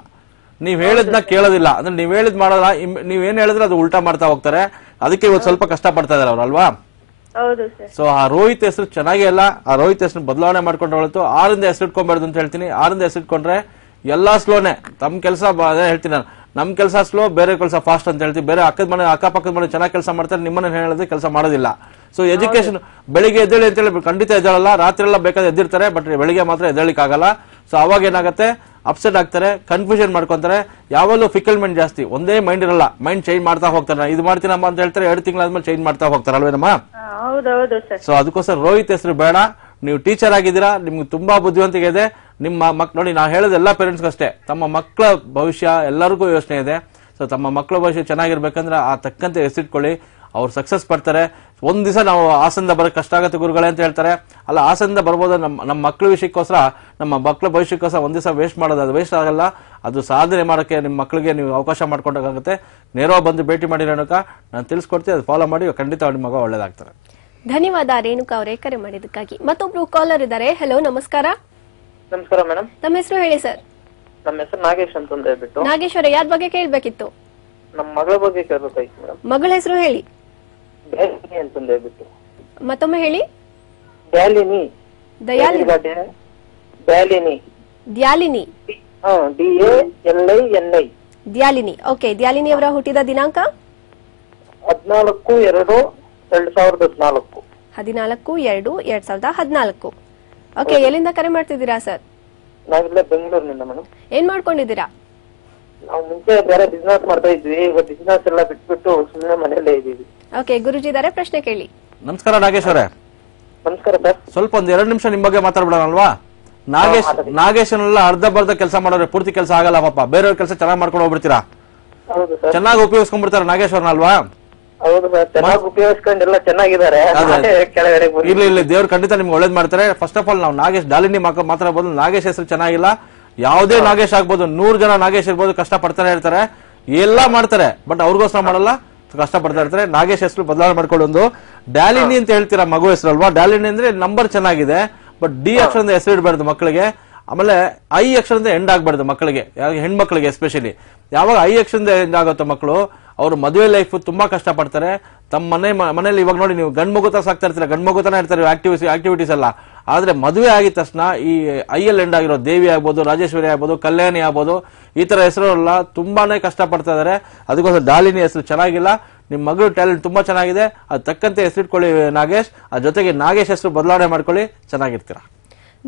ನೀವ್ ಹೇಳಿದ್ನ ಕೇಳೋದಿಲ್ಲ. ಅಂದ್ರೆ ನೀವ್ ಹೇಳಿದ್ ಮಾಡೋಲ್ಲ, ನೀವೇನ್ ಹೇಳಿದ್ರೆ ಅದು ಉಲ್ಟಾ ಮಾಡ್ತಾ ಹೋಗ್ತಾರೆ. ಅದಕ್ಕೆ ಇವತ್ತು ಸ್ವಲ್ಪ ಕಷ್ಟ ಪಡ್ತಾ ಇದಾರೆ ಅವ್ರು ಅಲ್ವಾ? ಸೊ ಆ ರೋಹಿತ್ ಹೆಸರು ಚೆನ್ನಾಗೇ ಅಲ್ಲ. ಆ ರೋಹಿತ್ ಹೆಸರು ಬದಲಾವಣೆ ಮಾಡ್ಕೊಂಡ್ರೆ ಹೊರತು 6ರಿಂದ ಹೆಸರಿಟ್ಕೊಬಾರ್ದು ಅಂತ ಹೇಳ್ತೀನಿ. 6ರಿಂದ ಹೆಸರಿಟ್ಕೊಂಡ್ರೆ ಎಲ್ಲಾ ಸ್ಲೋನೆ. ತಮ್ಮ ಕೆಲಸ ಹೇಳ್ತೀನಿ ನಾನು, ನಮ್ ಕೆಲಸ ಸ್ಲೋ, ಬೇರೆ ಕೆಲಸ ಫಾಸ್ಟ್ ಅಂತ ಹೇಳ್ತೀವಿ. ಬೇರೆ ಅಕ್ಕಪಕ್ಕದ ಮನೆ ಚೆನ್ನಾಗಿ ಕೆಲಸ ಮಾಡ್ತಾರೆ, ನಿಮ್ಮನ್ನ ಹೇಳಿದ್ರೆ ಕೆಲಸ ಮಾಡೋದಿಲ್ಲ. ಸೊ ಎಜುಕೇಶನ್ ಬೆಳಿಗ್ಗೆ ಎದ್ದೇಳಿ ಅಂತ ಹೇಳಿ ಖಂಡಿತ ಎದ್ದೇಳಲ್ಲ. ರಾತ್ರಿ ಎಲ್ಲ ಬೇಕಾದ್ರೆ ಎದ್ದಿರ್ತಾರೆ, ಬಟ್ ಬೆಳಿಗ್ಗೆ ಮಾತ್ರ ಎದ್ದೇಳಿಕ್ ಆಗಲ್ಲ. ಸೊ ಅವಾಗ ಏನಾಗುತ್ತೆ, ಅಪ್ಸೆಟ್ ಆಗ್ತಾರೆ, ಕನ್ಫ್ಯೂಷನ್ ಮಾಡ್ಕೊಂತಾರೆ. ಯಾವಾಗಲೂ ಫಿಕಲ್ಮೆಂಟ್ ಜಾಸ್ತಿ, ಒಂದೇ ಮೈಂಡ್ ಇರಲ್ಲ. ಮೈಂಡ್ ಚೇಂಜ್ ಮಾಡ್ತಾ ಹೋಗ್ತಾರೆ. ಇದು ಮಾಡ್ತೀನಮ್ಮ ಅಂತ ಹೇಳ್ತಾರೆ, 2 ತಿಂಗಳಾದ್ಮೇಲೆ ಚೇಂಜ್ ಮಾಡ್ತಾ ಹೋಗ್ತಾರೆ ಅಲ್ವೇನಮ್ಮ? ಸೊ ಅದಕ್ಕೋಸ್ಕರ ರೋಹಿತ್ ಹೆಸರು ಬೇಡ. ನೀವು ಟೀಚರ್ ಆಗಿದ್ದೀರಾ, ನಿಮ್ಗೆ ತುಂಬಾ ಬುದ್ಧಿವಂತಿಕೆ ಇದೆ. ನಿಮ್ಮ ನೋಡಿ, ನಾವು ಹೇಳೋದು ಎಲ್ಲಾ ಪೇರೆಂಟ್ಸ್ ಅಷ್ಟೇ, ತಮ್ಮ ಮಕ್ಕಳ ಭವಿಷ್ಯ ಎಲ್ಲರಿಗೂ ಯೋಚನೆ ಇದೆ. ಸೊ ತಮ್ಮ ಮಕ್ಕಳ ಭವಿಷ್ಯ ಚೆನ್ನಾಗಿರ್ಬೇಕಂದ್ರೆ ಆ ತಕ್ಕಂತೆ ಹೆಸರಿಟ್ಕೊಳ್ಳಿ. ಅವ್ರು ಸಕ್ಸಸ್ ಪಡ್ತಾರೆ. ಒಂದ್ ದಿವಸ ನಾವು ಹಾಸನದಿಂದ ಬರೋಕೆ ಕಷ್ಟ ಆಗುತ್ತೆ ಗುರುಗಳೇ ಅಂತ ಹೇಳ್ತಾರೆ. ಅಲ್ಲ, ಹಾಸನದಿಂದ ಬರ್ಬೋದು. ನಮ್ಮ ಮಕ್ಕಳ ವಿಷಯಕ್ಕೋಸ್ಕರ, ನಮ್ಮ ಮಕ್ಕಳ ಭವಿಷ್ಯಕ್ಕೋಸ್ಕರ ಒಂದ್ ದಿವಸ ವೇಸ್ಟ್ ಮಾಡೋದು, ಅದು ವೇಸ್ಟ್ ಆಗಲ್ಲ. ಅದು ಸಾಧನೆ ಮಾಡೋಕ್ಕೆ ನಿಮ್ಮ ಮಕ್ಕಳಿಗೆ ನೀವು ಅವಕಾಶ ಮಾಡ್ಕೊಂಡಾಗುತ್ತೆ. ನೇರವಾಗಿ ಬಂದು ಭೇಟಿ ಮಾಡಿ ರೇಣುಕಾ, ನಾನು ತಿಳಿಸ್ಕೊಡ್ತೀನಿ. ಅದು ಫಾಲೋ ಮಾಡಿ, ಖಂಡಿತ ನಿಮ್ಮ ಮಗ ಒಳ್ಳೇದಾಗ್ತಾರೆ. ಧನ್ಯವಾದ ರೇಣುಕಾ ಅವರೇ ಕರೆ ಮಾಡಿದ್ದಕ್ಕಾಗಿ. ಮತ್ತೊಬ್ರು ಕಾಲರ್ ಇದ್ದಾರೆ. ಹಲೋ, ನಮಸ್ಕಾರ. ನಮಸ್ಕಾರ ಮೇಡಮ್. ತಮ್ಮ ಹೆಸರು ಹೇಳಿ ಸರ್. ನಮ್ಮ ಹೆಸರು ನಾಗೇಶ್ ಅಂತ ಹೇಳ್ಬಿಟ್ಟು. ನಾಗೇಶ್ ಅವರೇ, ಯಾರ ಬಗ್ಗೆ ಕೇಳ್ಬೇಕಿತ್ತು? ನಮ್ಮ ಮಗಳ ಬಗ್ಗೆ ಕೇಳ್ಬೇಕಾಯ್ತು ಮೇಡಮ್. ಮಗಳ ಹೆಸರು ಹೇಳಿ. ಡ್ಯಾಲಿನಿ ಅಂತ ಹೇಳ್ಬಿಟ್ಟು. ಮತ್ತೊಮ್ಮೆ ಹೇಳಿ. ಡ್ಯಾಲಿನಿ. ದಯಾಲಿನಿ. ಡ್ಯಾಲಿನಿ. ದ್ಯಾಲಿನಿ. DALINI. ದ್ಯಾಲಿನಿ. ಓಕೆ, ದ್ಯಾಲಿನಿ ಅವರ ಹುಟ್ಟಿದ ದಿನಾಂಕ? 14/2/2014. 14/2/2014. ಓಕೆ, ಎಲ್ಲಿಂದ ಕರೆ ಮಾಡ್ತಿದ್ದೀರಾ ಸರ್? ನಾವಿಲ್ಲ ಬೆಂಗಳೂರಿನಿಂದ ಮೇಡಮ್. ಏನ್ ಮಾಡ್ಕೊಂಡಿದ್ದೀರಾ? ನಾವು ಮುಂಚೆ ಬೇರೆ ಬಿಸ್ನೆಸ್ ಮಾಡ್ತಾ ಇದ್ವಿ. ಈಗ ಬಿಸ್ನೆಸ್ ಎಲ್ಲ ಬಿಟ್ಬಿಟ್ಟು ಸುಮ್ಮನೆ ಮನೆಯಲ್ಲೇ ಇದೀವಿ. ಓಕೆ, ಗುರುಜಿ ಇದಾರೆ, ಪ್ರಶ್ನೆ ಕೇಳಿ. ನಮಸ್ಕಾರ ನಾಗೇಶ್ ಅವರೇ. ನಮಸ್ಕಾರ ಸರ್. ಸ್ವಲ್ಪ ಒಂದ್ 2 ನಿಮಿಷ ನಿಮ್ ಬಗ್ಗೆ ಮಾತಾಡ್ಬಿಡೋಣಲ್ವಾ? ನಾಗೇಶನೆಲ್ಲ ಅರ್ಧ ಕೆಲಸ ಮಾಡೋರೆ, ಪೂರ್ತಿ ಕೆಲಸ ಆಗಲ್ಲ ಪಾಪ. ಬೇರೆಯವ್ರ ಕೆಲಸ ಚೆನ್ನಾಗಿ ಮಾಡ್ಕೊಂಡು ಹೋಗ್ಬಿಡ್ತೀರಾ. ಚೆನ್ನಾಗಿ ಉಪಯೋಗಿಸ್ಕೊಂಡ್ಬಿಡ್ತಾರೆ ನಾಗೇಶ್ವರನ ಅಲ್ವಾ? ಹೌದು ಸರ್, ಚೆನ್ನಾಗಿ ಉಪಯೋಗಿಸ್ಕೊಂಡು ಎಲ್ಲ ಚೆನ್ನಾಗಿದ್ದಾರೆ. ಇಲ್ಲಿ ದೇವ್ರು ಖಂಡಿತ ನಿಮ್ಗೆ ಒಳ್ಳೇದ್ ಮಾಡ್ತಾರೆ. ಫಸ್ಟ್ ಆಫ್ ಆಲ್ ನಾವು ನಾಗೇಶ್ ಡಾಲಿನಿ ಮಾತಾಡ್ಬೋದು. ನಾಗೇಶ್ ಹೆಸರು ಚೆನ್ನಾಗಿಲ್ಲ. ಯಾವುದೇ ನಾಗೇಶ್ ಆಗ್ಬೋದು, 100 ಜನ ನಾಗೇಶ್ ಇರ್ಬೋದು, ಕಷ್ಟ ಪಡ್ತಾನೆ ಇರ್ತಾರೆ, ಎಲ್ಲಾ ಮಾಡ್ತಾರೆ. ಬಟ್ ಅವ್ರಿಗೋಸ್ಕರ ಮಾಡಲ್ಲ, ಕಷ್ಟ ಪಡ್ತಾ ಇರ್ತಾರೆ. ನಾಗೇಶ್ ಹೆಸರು ಬದಲಾವಣೆ ಮಾಡ್ಕೊಳ್ಳೋದು. ಡ್ಯಾಲಿನಿ ಅಂತ ಹೇಳ್ತೀರಾ ಮಗು ಹೆಸರು ಅಲ್ವಾ? ಡ್ಯಾಲಿನಿ ಅಂದ್ರೆ ನಂಬರ್ ಚೆನ್ನಾಗಿದೆ, ಬಟ್ ಡಿ ಅಕ್ಷರದಿಂದ ಹೆಸರು ಇಡಬಾರ್ದು ಮಕ್ಕಳಿಗೆ. ಆಮೇಲೆ ಐ ಅಕ್ಷರದಿಂದ ಎಂಡ್ ಆಗ್ಬಾರ್ದು ಮಕ್ಕಳಿಗೆ, ಹೆಣ್ಮಕ್ಳಿಗೆ ಎಸ್ಪೆಷಲಿ. ಯಾವಾಗ ಐ ಅಕ್ಷರದಿಂದ ಎಂಡ್ ಆಗುತ್ತೋ ಮಕ್ಕಳು, ಅವ್ರು ಮದುವೆ ಲೈಫ್ ತುಂಬಾ ಕಷ್ಟ ಪಡ್ತಾರೆ. ತಮ್ಮ ಮನೇಲಿ ಇವಾಗ ನೋಡಿ, ನೀವು ಗಂಡ್ ಮಗುತ ಸಾಕ್ತಾ ಇರ್ತೀರ, ಗಂಡ್ ಮಗುತನ ಇರ್ತಾರೆ ಆಕ್ಟಿವಿಟೀಸ್ ಎಲ್ಲ. ಆದ್ರೆ ಮದುವೆ ಆಗಿದ ತಕ್ಷಣ ಈ ಐಎಲ್ ಎಂಡ್ ಆಗಿರೋ ದೇವಿ ಆಗ್ಬೋದು, ರಾಜೇಶ್ವರಿ ಆಗ್ಬೋದು, ಕಲ್ಯಾಣಿ ಆಗ್ಬೋದು, ಈ ತರ ಹೆಸರು ಎಲ್ಲ ತುಂಬಾನೇ ಕಷ್ಟ ಪಡ್ತಾ ಇದಾರೆ. ಅದಕ್ಕೋಸ್ಕರ ಡಾಲಿನಿ ಹೆಸರು ಚೆನ್ನಾಗಿಲ್ಲ. ನಿಮ್ ಮಗಳು ಟ್ಯಾಲೆಂಟ್ ತುಂಬಾ ಚೆನ್ನಾಗಿದೆ, ಅದು ತಕ್ಕಂತೆ ಹೆಸರಿಟ್ಕೊಳ್ಳಿ ನಾಗೇಶ್. ಅದ್ರ ಜೊತೆಗೆ ನಾಗೇಶ್ ಹೆಸರು ಬದಲಾವಣೆ ಮಾಡ್ಕೊಳ್ಳಿ, ಚೆನ್ನಾಗಿರ್ತೀರಾ.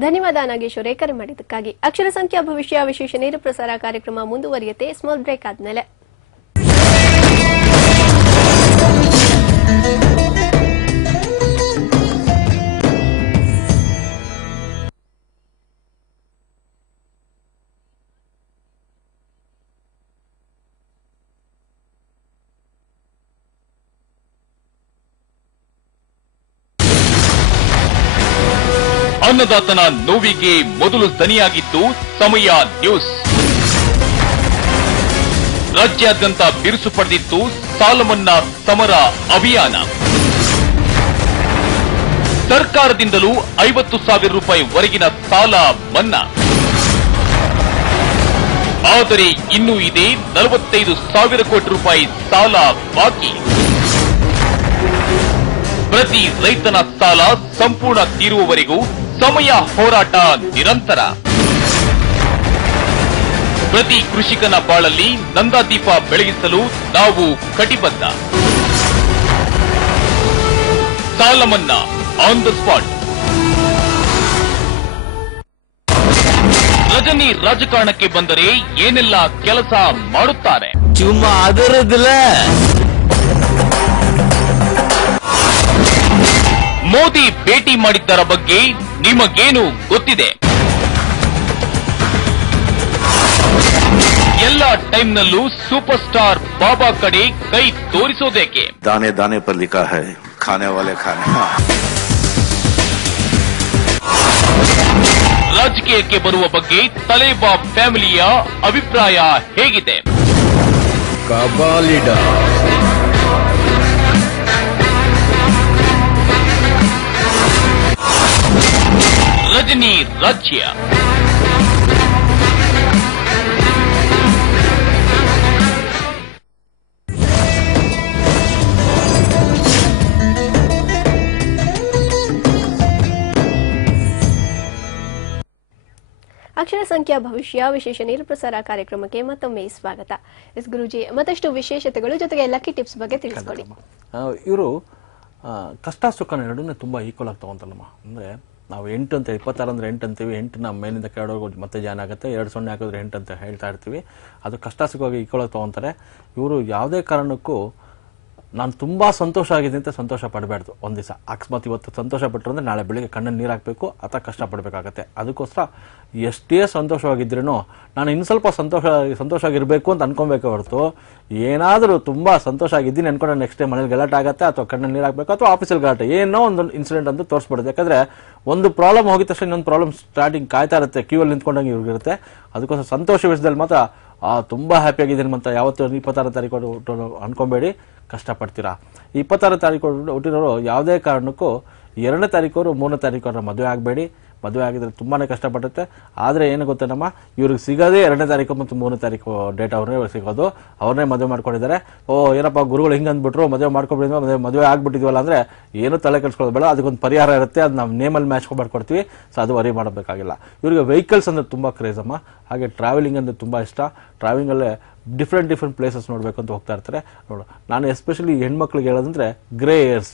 ಧನ್ಯವಾದ ನಾಗೇಶ್ ಅವರೇ ಕರೆ ಮಾಡಿದ್ದಕ್ಕಾಗಿ. ಅಕ್ಷರ ಸಂಖ್ಯಾ ಭವಿಷ್ಯ ವಿಶೇಷ ನೇರ ಪ್ರಸಾರ ಕಾರ್ಯಕ್ರಮ ಮುಂದುವರಿಯುತ್ತೆ ಸ್ಮಾಲ್ ಬ್ರೇಕ್ ಆದ್ಮೇಲೆ. ಅನ್ನದಾತನ ನೋವಿಗೆ ಮೊದಲು ದನಿಯಾಗಿದ್ದು ಸಮಯ ನ್ಯೂಸ್. ರಾಜ್ಯಾದ್ಯಂತ ಬಿರುಸು ಪಡೆದಿತ್ತು ಸಾಲ ಮನ್ನಾ ಸಮರ ಅಭಿಯಾನ. ಸರ್ಕಾರದಿಂದಲೂ 50,000 ರೂಪಾಯಿ ವರೆಗಿನ ಸಾಲ ಮನ್ನಾ. ಆದರೆ ಇನ್ನೂ ಇದೆ 45,000 ಕೋಟಿ ರೂಪಾಯಿ ಸಾಲ ಬಾಕಿ. ಪ್ರತಿ ರೈತನ ಸಾಲ ಸಂಪೂರ್ಣ ತೀರುವವರೆಗೂ ಸಮಯ ಹೋರಾಟ ನಿರಂತರ. ಪ್ರತಿ ಕೃಷಿಕನ ಬಾಳಲ್ಲಿ ನಂದಾದೀಪ ಬೆಳಗಿಸಲು ನಾವು ಕಟಿಬದ್ಧ. ಸಾಲ ಮನ್ನಾ ಆನ್ ದ ಸ್ಪಾಟ್. ರಜನಿ ರಾಜಕಾರಣಕ್ಕೆ ಬಂದರೆ ಏನೆಲ್ಲ ಕೆಲಸ ಮಾಡುತ್ತಾರೆ? ಚುಮ್ಮಾ ಅದರದಿಲ್ಲ. ಮೋದಿ ಭೇಟಿ ಮಾಡಿದ್ದರ ಬಗ್ಗೆ ನಿಮಗೇನು ಗೊತ್ತಿದೆ? ಎಲ್ಲ ಟೈಮ್ನಲ್ಲೂ ಸೂಪರ್ ಸ್ಟಾರ್ ಬಾಬಾ ಕಡೆ ಕೈ ತೋರಿಸೋದೇಕೆ? दाने दाने पर लिखा है खाने वाले खाने. ರಾಜಕೀಯಕ್ಕೆ ಬರುವ ಬಗ್ಗೆ ತಲೇಬಾ ಫ್ಯಾಮಿಲಿಯ ಅಭಿಪ್ರಾಯ ಹೇಗಿದೆ? ಕಬಾಲಿಡ ರಜನಿ ರಾಜ್ಯ. ಅಕ್ಷರ ಸಂಖ್ಯಾ ಭವಿಷ್ಯ ವಿಶೇಷ ನೇರಪ್ರಸಾರ ಕಾರ್ಯಕ್ರಮಕ್ಕೆ ಮತ್ತೊಮ್ಮೆ ಸ್ವಾಗತ. ಎಸ್ ಗುರುಜಿ, ಮತ್ತಷ್ಟು ವಿಶೇಷತೆಗಳು ಜೊತೆಗೆ ಲಕ್ಕಿ ಟಿಪ್ಸ್ ಬಗ್ಗೆ ತಿಳಿಸ್ಕೊಡಿ. ಇವರು ಕಷ್ಟ ಸುಖ ಎರಡನ್ನೇ ತುಂಬಾ ಈಕ್ವಲ್ ಆಗಿ ತಗೊಂತಲ್ಲಮ್ಮ. ಅಂದ್ರೆ ನಾವು 8 ಅಂತ 26 ಅಂದ್ರೆ 8 ಅಂತೀವಿ. 8ನ ಮೇಲಿಂದ ಕೆಳಗೆ ಮತ್ತೆ ಜಾಯ್ನ್ ಆಗುತ್ತೆ. 2 0 ಹಾಕಿದ್ರೆ 8 ಅಂತ ಹೇಳ್ತಾ ಇರ್ತೀವಿ. ಅದು ಕಷ್ಟ ಸುಖವಾಗಿ ಈಕ್ವಲ್ ಆಗಿ ತಗೊಂತಾರೆ. ಇವರು ಯಾವುದೇ ಕಾರಣಕ್ಕೂ ನಾನು ತುಂಬಾ ಸಂತೋಷ ಆಗಿದೆ ಅಂತ ಸಂತೋಷ ಪಡಬಾರ್ದು. ಒಂದ್ ದಿವಸ ಅಕಸ್ಮಾತ್ ಇವತ್ತು ಸಂತೋಷ ಪಟ್ಟರು ಅಂದ್ರೆ ನಾಳೆ ಬೆಳಿಗ್ಗೆ ಕಣ್ಣಲ್ಲಿ ನೀರು ಹಾಕಬೇಕು ಅಥವಾ ಕಷ್ಟ ಪಡಬೇಕಾಗತ್ತೆ. ಅದಕ್ಕೋಸ್ಕರ ಎಷ್ಟೇ ಸಂತೋಷವಾಗಿದ್ರೂ ನಾನು ಇನ್ನು ಸ್ವಲ್ಪ ಸಂತೋಷ ಆಗಿರ್ಬೇಕು ಅಂತ ಅನ್ಕೊಬೇಕು ಹೊರತು ಏನಾದರೂ ತುಂಬಾ ಸಂತೋಷ ಆಗಿದ್ದೀನಿ ಅನ್ಕೊಂಡ್ರೆ ನೆಕ್ಸ್ಟ್ ಡೇ ಮನೇಲಿ ಗಲಾಟೆ ಆಗುತ್ತೆ ಅಥವಾ ಕಣ್ಣಲ್ಲಿ ನೀರು ಹಾಕಬೇಕು ಅಥವಾ ಆಫೀಸಲ್ಲಿ ಗಲಾಟೆ ಏನೋ ಒಂದು ಇನ್ಸಿಡೆಂಟ್ ಅಂತ ತೋರಿಸ್ಬಿಡುತ್ತೆ. ಯಾಕಂದ್ರೆ ಒಂದು ಪ್ರಾಬ್ಲಮ್ ಹೋಗಿದ ತಕ್ಷಣ ಇನ್ನೊಂದು ಪ್ರಾಬ್ಲಮ್ ಸ್ಟಾರ್ಟಿಂಗ್ ಕಾಯ್ತಾ ಇರುತ್ತೆ, ಕ್ಯೂ ಅಲ್ಲಿ ನಿಂತ್ಕೊಂಡಂಗೆ ಇವ್ರಿಗಿರುತ್ತೆ. ಅದಕ್ಕೋಸ್ಕರ ಸಂತೋಷ ವಿಷಯದಲ್ಲಿ ಮಾತ್ರ ತುಂಬಾ ಹ್ಯಾಪಿ ಆಗಿದ್ದೀನಿ ಅಂತ ಯಾವತ್ತು 26 ತಾರೀಕು ಅನ್ಕೊಂಬೇಡಿ, ಕಷ್ಟಪಡ್ತೀರಾ. 26 ತಾರೀಕು ಹುಟ್ಟಿರೋರು ಯಾವುದೇ ಕಾರಣಕ್ಕೂ 2ನೇ ತಾರೀಕು 3ನೇ ತಾರೀಕು ಮದುವೆ ಆಗಬೇಡಿ. ಮದುವೆ ಆಗಿದ್ರೆ ತುಂಬಾನೇ ಕಷ್ಟಪಡುತ್ತೆ. ಆದ್ರೆ ಏನು ಗೊತ್ತೇನಮ್ಮ, ಇವ್ರಿಗೆ ಸಿಗೋದೇ 2ನೇ ತಾರೀಕು ಮತ್ತು 3ನೇ ತಾರೀಕು ಡೇಟ್ ಅವ್ರನ್ನೇ ಸಿಗೋದು. ಅವ್ರನ್ನೇ ಮದುವೆ ಮಾಡ್ಕೊಂಡಿದ್ದಾರೆ. ಏನಪ್ಪ ಗುರುಗಳು ಹಿಂಗೆ ಅಂದ್ಬಿಟ್ರು, ಮದುವೆ ಮಾಡ್ಕೊಂಡ್ಬಿಟ್ಟಿದ್ವಿ, ಮದುವೆ ಆಗ್ಬಿಟ್ಟಿದ್ವಲ್ಲ ಅಂದ್ರೆ ಏನು ತಲೆ ಕೆಡಿಸ್ಕೊಳ್ಳೋದು ಬೇಡ. ಅದಕ್ಕೊಂದು ಪರಿಹಾರ ಇರುತ್ತೆ, ಅದು ನಾವು ನೇಮಲ್ಲಿ ಮ್ಯಾಚ್ ಮಾಡ್ಕೊಡ್ತೀವಿ. ಸೊ ಅದು ವರಿ ಮಾಡಬೇಕಾಗಿಲ್ಲ. ಇವರಿಗೆ ವೆಹಿಕಲ್ಸ್ ಅಂದ್ರೆ ತುಂಬಾ ಕ್ರೇಜ್ ಅಮ್ಮ. ಹಾಗೆ ಟ್ರಾವೆಲಿಂಗ್ ಅಂದ್ರೆ ತುಂಬಾ ಇಷ್ಟ. ಟ್ರಾವೆಲಿಂಗ್ ಅಲ್ಲೇ ಡಿಫ್ರೆಂಟ್ ಪ್ಲೇಸಸ್ ನೋಡ್ಬೇಕು ಅಂತ ಹೋಗ್ತಾ ಇರ್ತಾರೆ. ನೋಡು, ನಾನು ಎಸ್ಪೆಷಲಿ ಹೆಣ್ಮಕ್ಳಿಗೆ ಹೇಳೋದಂದ್ರೆ ಗ್ರೇ ಏರ್ಸ್,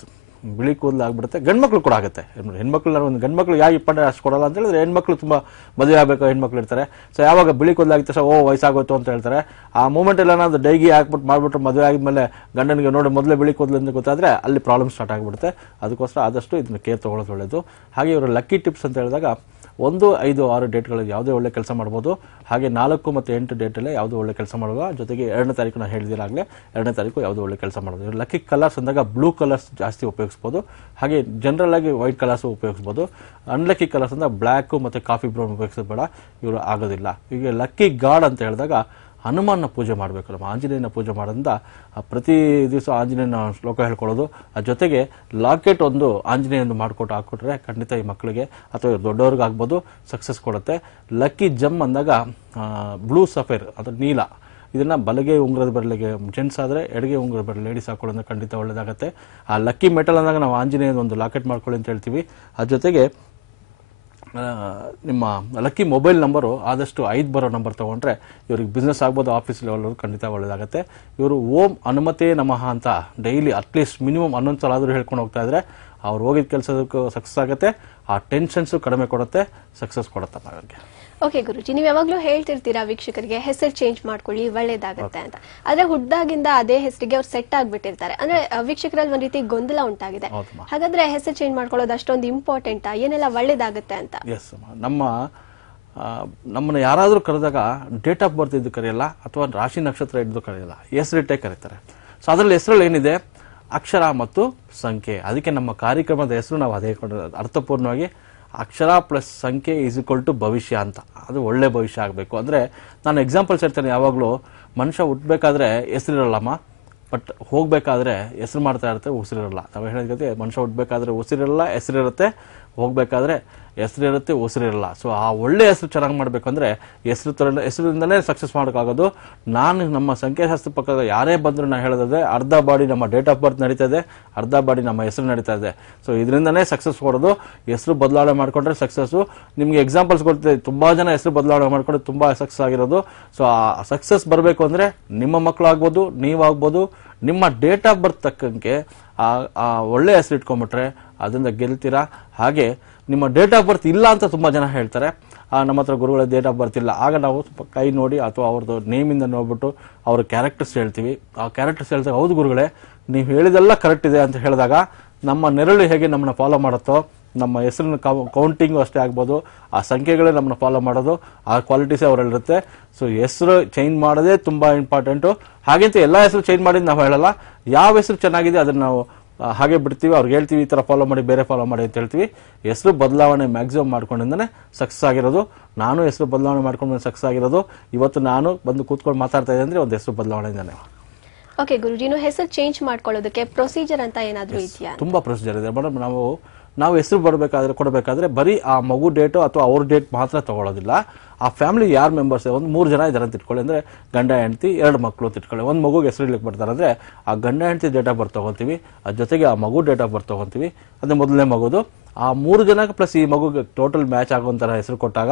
ಬಿಳಿ ಕೂದಲು ಆಗ್ಬಿಡುತ್ತೆ. ಗಂಡ್ಮಕ್ಳು ಕೂಡ ಆಗುತ್ತೆ. ಹೆಣ್ಮಕ್ಳು ಒಂದು ಗಂಡ್ಮಕ್ಳು ಯಾಕೆ ಇಪ್ಪಂಡೆ ಅಷ್ಟು ಕೊಡಲ್ಲ ಅಂತ ಹೇಳಿದ್ರೆ ಹೆಣ್ಮಕ್ಳು ತುಂಬಾ ಮದುವೆ ಆಗಬೇಕು ಹೆಣ್ಮಕ್ಳು ಇರ್ತಾರೆ. ಸೊ ಯಾವಾಗ ಬಿಳಿ ಕೂದಲು ಆಗಿದ ತಕ್ಷಣ ವಯಸ್ಸಾಗೋಯ್ತು ಅಂತ ಹೇಳ್ತಾರೆ. ಆ ಮೂಮೆಂಟ್ ಎಲ್ಲ ಏನಾದ್ರು ಡೈಗಿ ಹಾಕ್ಬಿಟ್ಟು ಮಾಡ್ಬಿಟ್ರೆ ಮದುವೆ ಆಗಿದ್ಮೇಲೆ ಗಂಡನಿಗೆ ನೋಡಿ ಮೊದಲೇ ಬಿಳಿ ಕೂದಲು ಅಂತ ಗೊತ್ತಾದ್ರೆ ಅಲ್ಲಿ ಪ್ರಾಬ್ಲಮ್ ಸ್ಟಾರ್ಟ್ ಆಗಿಬಿಡುತ್ತೆ. ಅದಕ್ಕೋಸ್ಕರ ಆದಷ್ಟು ಇದನ್ನ ಕೇರ್ ತಗೊಳ್ಳೋದು ಒಳ್ಳೇದು. ಹಾಗೆ ಇವರು ಲಕ್ಕಿ ಟಿಪ್ಸ್ ಅಂತ ಹೇಳಿದಾಗ 1, 5, 6 ಡೇಟ್ಗಳಲ್ಲಿ ಯಾವುದೇ ಒಳ್ಳೆ ಕೆಲಸ ಮಾಡ್ಬೋದು. ಹಾಗೆ 4 ಮತ್ತು 8 ಡೇಟಲ್ಲೇ ಯಾವುದೋ ಒಳ್ಳೆ ಕೆಲಸ ಮಾಡುವ. ಜೊತೆಗೆ 2ನೇ ತಾರೀಕು ನಾನು ಹೇಳಿದಿರಾಗಲೇ 2ನೇ ತಾರೀಕು ಯಾವುದೋ ಒಳ್ಳೆ ಕೆಲಸ ಮಾಡೋದು. ಲಕ್ಕಿ ಕಲರ್ಸ್ ಅಂದಾಗ ಬ್ಲೂ ಕಲರ್ಸ್ ಜಾಸ್ತಿ ಉಪಯೋಗಿಸ್ಬೋದು. ಹಾಗೆ ಜನರಲ್ ಆಗಿ ವೈಟ್ ಕಲರ್ಸ್ ಉಪಯೋಗಿಸ್ಬೋದು. ಅನ್ಲಕ್ಕಿ ಕಲರ್ಸ್ ಅಂದ್ರೆ ಬ್ಲ್ಯಾಕ್ ಮತ್ತು ಕಾಫಿ ಬ್ರೌನ್ ಉಪಯೋಗಿಸೋದು ಬೇಡ, ಇವರು ಆಗೋದಿಲ್ಲ. ಈಗ ಲಕ್ಕಿ ಗಾಡ್ ಅಂತ ಹೇಳಿದಾಗ ಹನುಮಾನ ಪೂಜೆ ಮಾಡಬೇಕಲ್ಲ, ಆಂಜನೇಯನ ಪೂಜೆ ಮಾಡೋದ್ರಿಂದ ಪ್ರತಿ ದಿವಸ ಆಂಜನೇಯನ ಶ್ಲೋಕ ಹೇಳ್ಕೊಳ್ಳೋದು. ಜೊತೆಗೆ ಲಾಕೆಟ್ ಒಂದು ಆಂಜನೇಯನ ಮಾಡಿಕೊಟ್ಟು ಹಾಕ್ಕೊಟ್ರೆ ಖಂಡಿತ ಈ ಮಕ್ಕಳಿಗೆ ಅಥವಾ ದೊಡ್ಡವ್ರಿಗೆ ಆಗ್ಬೋದು ಸಕ್ಸಸ್ ಕೊಡುತ್ತೆ. ಲಕ್ಕಿ ಜಮ್ ಅಂದಾಗ ಬ್ಲೂ ಸಫೇರ್ ಅಥವಾ ನೀಲ, ಇದನ್ನ ಬಲಗೆ ಉಂಗುರದ ಬೆರಳಿಗೆ ಜೆಂಟ್ಸ್ ಆದ್ರೆ ಎಡಗೆ ಉಂಗುರದ ಬೆರಳು ಲೇಡೀಸ್ ಹಾಕೊಳ್ಳೋದ್ರೆ ಖಂಡಿತ ಒಳ್ಳೇದಾಗುತ್ತೆ. ಆ ಲಕ್ಕಿ ಮೆಟಲ್ ಅಂದಾಗ ನಾವು ಆಂಜನೇಯನ ಒಂದು ಲಾಕೆಟ್ ಮಾಡ್ಕೊಳ್ಳಿ ಅಂತ ಹೇಳ್ತೀವಿ. ಅದ್ರ ಜೊತೆಗೆ ನಿಮ್ಮ ಲಕ್ಕಿ ಮೊಬೈಲ್ ನಂಬರು ಆದಷ್ಟು 5 ಬರೋ ನಂಬರ್ ತಗೊಂಡ್ರೆ ಇವ್ರಿಗೆ ಬಿಸ್ನೆಸ್ ಆಗ್ಬೋದು, ಆಫೀಸ್ ಲೆವೆಲ್ ಖಂಡಿತ ಒಳ್ಳೇದಾಗುತ್ತೆ. ಇವರು ಓಂ ಹನುಮತೇ ನಮಃ ಅಂತ ಡೈಲಿ ಅಟ್ಲೀಸ್ಟ್ ಮಿನಿಮಮ್ 11 ಸಲ ಆದರೂ ಹೇಳ್ಕೊಂಡು ಹೋಗ್ತಾ ಇದ್ರೆ ಅವ್ರು ಹೋಗಿದ ಕೆಲಸದಕ್ಕೂ ಸಕ್ಸಸ್ ಆಗುತ್ತೆ. ಆ ಟೆನ್ಷನ್ಸು ಕಡಿಮೆ ಕೊಡುತ್ತೆ, ಸಕ್ಸಸ್ ಕೊಡುತ್ತೆ ಅವ್ರಿಗೆ. ಓಕೆ ಗುರುಜಿ, ನೀವು ಯಾವಾಗ್ಲೂ ಹೇಳ್ತಿರ್ತೀರಾ ವೀಕ್ಷಕರಿಗೆ ಹೆಸರು ಚೇಂಜ್ ಮಾಡ್ಕೊಳ್ಳಿ ಒಳ್ಳೇದಾಗುತ್ತೆ ಅಂತ. ಆದ್ರೆ ಹುಡ್ದಾಗಿಂದ ಅದೇ ಹೆಸರಿಗೆ ಅವ್ರು ಸೆಟ್ ಆಗ್ಬಿಟ್ಟಿರ್ತಾರೆ. ಅಂದ್ರೆ ವೀಕ್ಷಕರಲ್ಲಿ ಒಂದ್ ರೀತಿ ಗೊಂದಲ ಉಂಟಾಗಿದೆ. ಹಾಗಾದ್ರೆ ಹೆಸರು ಚೇಂಜ್ ಮಾಡ್ಕೊಳ್ಳೋದು ಅಷ್ಟೊಂದು ಇಂಪಾರ್ಟೆಂಟಾ, ಏನೆಲ್ಲ ಒಳ್ಳೇದಾಗುತ್ತೆ ಅಂತ? ಎಸ್, ನಮ್ಮನ್ನ ಯಾರಾದ್ರೂ ಕರೆದಾಗ ಡೇಟ್ ಆಫ್ ಬರ್ತ್ ಇದ್ದು ಕರೆಯಲ್ಲ ಅಥವಾ ರಾಶಿ ನಕ್ಷತ್ರ ಇದ್ದು ಕರೆಯಲ್ಲ, ಹೆಸರಿಟ್ಟೇ ಕರೀತಾರೆ. ಸೊ ಅದರಲ್ಲಿ ಹೆಸರಲ್ಲಿ ಏನಿದೆ, ಅಕ್ಷರ ಮತ್ತು ಸಂಖ್ಯೆ. ಅದಕ್ಕೆ ನಮ್ಮ ಕಾರ್ಯಕ್ರಮದ ಹೆಸರು ನಾವು ಅದೇ ಅರ್ಥಪೂರ್ಣವಾಗಿ ಅಕ್ಷರ ಪ್ಲಸ್ ಸಂಖ್ಯೆ ಈಸ್ ಈಕ್ವಲ್ ಟು ಭವಿಷ್ಯ ಅಂತ. ಅದು ಒಳ್ಳೆ ಭವಿಷ್ಯ ಆಗಬೇಕು. ಅಂದರೆ ನಾನು ಎಕ್ಸಾಂಪಲ್ಸ್ ಹೇಳ್ತೇನೆ ಯಾವಾಗಲೂ. ಮನುಷ್ಯ ಹುಟ್ಟಬೇಕಾದ್ರೆ ಹೆಸರಿರಲ್ಲಮ್ಮ, ಬಟ್ ಹೋಗಬೇಕಾದ್ರೆ ಹೆಸರು ಮಾಡ್ತಾ ಇರುತ್ತೆ, ಉಸಿರಿರಲ್ಲ. ನಾವು ಹೇಳಿದ ಮನುಷ್ಯ ಹುಟ್ಟಬೇಕಾದ್ರೆ ಉಸಿರಿರಲ್ಲ, ಹೆಸರಿರುತ್ತೆ. ಹೋಗಬೇಕಾದ್ರೆ ಹೆಸರಿರುತ್ತೆ, ಉಸಿರಿರಲ್ಲ. ಸೊ ಆ ಒಳ್ಳೆ ಹೆಸರು ಚೆನ್ನಾಗಿ ಮಾಡಬೇಕಂದ್ರೆ ಹೆಸರಿಂದನೇ ಸಕ್ಸಸ್ ಮಾಡೋಕ್ಕಾಗೋದು. ನಾನು ನಮ್ಮ ಸಂಖ್ಯಾಶಾಸ್ತ್ರ ಪಕ್ಕದ ಯಾರೇ ಬಂದರೂ ನಾನು ಹೇಳೋದೇ ಅರ್ಧ ಬಾಡಿ ನಮ್ಮ ಡೇಟ್ ಆಫ್ ಬರ್ತ್ ನಡೀತಾ ಇದೆ, ಅರ್ಧ ಬಾಡಿ ನಮ್ಮ ಹೆಸರು ನಡೀತಾ ಇದೆ. ಸೊ ಇದರಿಂದನೇ ಸಕ್ಸಸ್ ಕೊಡೋದು. ಹೆಸರು ಬದಲಾವಣೆ ಮಾಡ್ಕೊಂಡ್ರೆ ಸಕ್ಸಸ್ಸು. ನಿಮಗೆ ಎಕ್ಸಾಂಪಲ್ಸ್ ಕೊಡ್ತೀವಿ, ತುಂಬ ಜನ ಹೆಸರು ಬದಲಾವಣೆ ಮಾಡ್ಕೊಂಡು ತುಂಬ ಸಕ್ಸಸ್ ಆಗಿರೋದು. ಸೊ ಆ ಸಕ್ಸಸ್ ಬರಬೇಕು ಅಂದರೆ ನಿಮ್ಮ ಮಕ್ಕಳು ಆಗ್ಬೋದು, ನೀವಾಗ್ಬೋದು, ನಿಮ್ಮ ಡೇಟ್ ಆಫ್ ಬರ್ತ್ ತಕ್ಕಂಗೆ ಆ ಒಳ್ಳೆ ಹೆಸರು ಇಟ್ಕೊಂಡ್ಬಿಟ್ರೆ ಅದರಿಂದ ಗೆಲ್ತೀರಾ. ಹಾಗೆ ನಿಮ್ಮ ಡೇಟ್ ಆಫ್ ಬರ್ತ್ ಇಲ್ಲ ಅಂತ ತುಂಬ ಜನ ಹೇಳ್ತಾರೆ, ನಮ್ಮ ಹತ್ರ ಗುರುಗಳ ಡೇಟ್ ಆಫ್ ಬರ್ತ್ ಇಲ್ಲ. ಆಗ ನಾವು ಸ್ವಲ್ಪ ಕೈ ನೋಡಿ ಅಥವಾ ಅವ್ರದ್ದು ನೇಮಿಂದ ನೋಡ್ಬಿಟ್ಟು ಅವ್ರ ಕ್ಯಾರೆಕ್ಟರ್ಸ್ ಹೇಳ್ತೀವಿ. ಆ ಕ್ಯಾರೆಕ್ಟರ್ಸ್ ಹೇಳ್ದಾಗ ಹೌದು ಗುರುಗಳೇ ನೀವು ಹೇಳಿದೆಲ್ಲ ಕರೆಕ್ಟ್ ಇದೆ ಅಂತ ಹೇಳಿದಾಗ ನಮ್ಮ ನೆರಳು ಹೇಗೆ ನಮ್ಮನ್ನ ಫಾಲೋ ಮಾಡುತ್ತೋ, ನಮ್ಮ ಹೆಸರಿನ ಕೌಂಟಿಂಗು ಅಷ್ಟೇ ಆಗ್ಬೋದು, ಆ ಸಂಖ್ಯೆಗಳೇ ನಮ್ಮನ್ನ ಫಾಲೋ ಮಾಡೋದು, ಆ ಕ್ವಾಲಿಟೀಸೇ ಅವರಲ್ಲಿರುತ್ತೆ. ಸೊ ಹೆಸರು ಚೇಂಜ್ ಮಾಡೋದೇ ತುಂಬ ಇಂಪಾರ್ಟೆಂಟು. ಹಾಗಂತ ಎಲ್ಲ ಹೆಸರು ಚೇಂಜ್ ಮಾಡಿದ್ದು ನಾವು ಹೇಳಲ್ಲ. ಯಾವ ಹೆಸರು ಚೆನ್ನಾಗಿದೆ ಅದನ್ನು ನಾವು ಹಾಗೆ ಬಿಡ್ತೀವಿ, ಅವ್ರಿಗೆ ಹೇಳ್ತೀವಿ ಈ ಥರ ಫಾಲೋ ಮಾಡಿ, ಬೇರೆ ಫಾಲೋ ಮಾಡಿ ಅಂತ ಹೇಳ್ತೀವಿ. ಹೆಸರು ಬದಲಾವಣೆ ಮ್ಯಾಕ್ಸಿಮಮ್ ಮಾಡ್ಕೊಂಡಿಂದನೇ ಸಕ್ಸಸ್ ಆಗಿರೋದು. ನಾನು ಹೆಸರು ಬದಲಾವಣೆ ಮಾಡ್ಕೊಂಡು ಸಕ್ಸಸ್ ಆಗಿರೋದು. ಇವತ್ತು ನಾನು ಬಂದು ಕೂತ್ಕೊಂಡು ಮಾತಾಡ್ತಾ ಇದ್ದೆ ಅಂದರೆ ಒಂದು ಹೆಸರು ಬದಲಾವಣೆಯಿಂದಾನೆ. ಓಕೆ ಗುರುಜಿ, ಹೆಸರು ಚೇಂಜ್ ಮಾಡ್ಕೊಳ್ಳೋದಕ್ಕೆ ಪ್ರೊಸೀಜರ್ ಅಂತ ಏನಾದರೂ ಇದೆಯಾ? ತುಂಬ ಪ್ರೊಸೀಜರ್ ಇದೆ ಮೇಡಮ್. ನಾವು ಹೆಸರು ಕೊಡಬೇಕಾದ್ರೆ ಬರೀ ಆ ಮಗು ಡೇಟು ಅಥವಾ ಅವ್ರ ಡೇಟ್ ಮಾತ್ರ ತಗೊಳ್ಳೋದಿಲ್ಲ. ಆ ಫ್ಯಾಮಿಲಿ ಯಾರು ಮೆಂಬರ್ಸ್, ಒಂದು 3 ಜನ ಇದ್ದಾರೆ ಅಂತ ಇಟ್ಕೊಳ್ಳಿ. ಅಂದರೆ ಗಂಡ ಹೆಂಡತಿ 2 ಮಕ್ಕಳು ಅಂತ ಇಟ್ಕೊಳ್ಳಿ. ಒಂದು ಮಗುಗೆ ಹೆಸರು ಇಡ್ಲಿಕ್ಕೆ ಬರ್ತಾರೆ ಅಂದರೆ ಆ ಗಂಡ ಹೆಂಡತಿ ಡೇಟ್ ಆಫ್ ಬರ್ತ್ ತೊಗೊತೀವಿ, ಅದ್ರ ಜೊತೆಗೆ ಆ ಮಗು ಡೇಟ್ ಆಫ್ ಬರ್ತ್ ತೊಗೊತೀವಿ. ಅದೇ ಮೊದಲನೇ ಮಗುದು. ಆ 3 ಜನಕ್ಕೆ ಪ್ಲಸ್ ಈ ಮಗುಗೆ ಟೋಟಲ್ ಮ್ಯಾಚ್ ಆಗುವಂಥ ಹೆಸರು ಕೊಟ್ಟಾಗ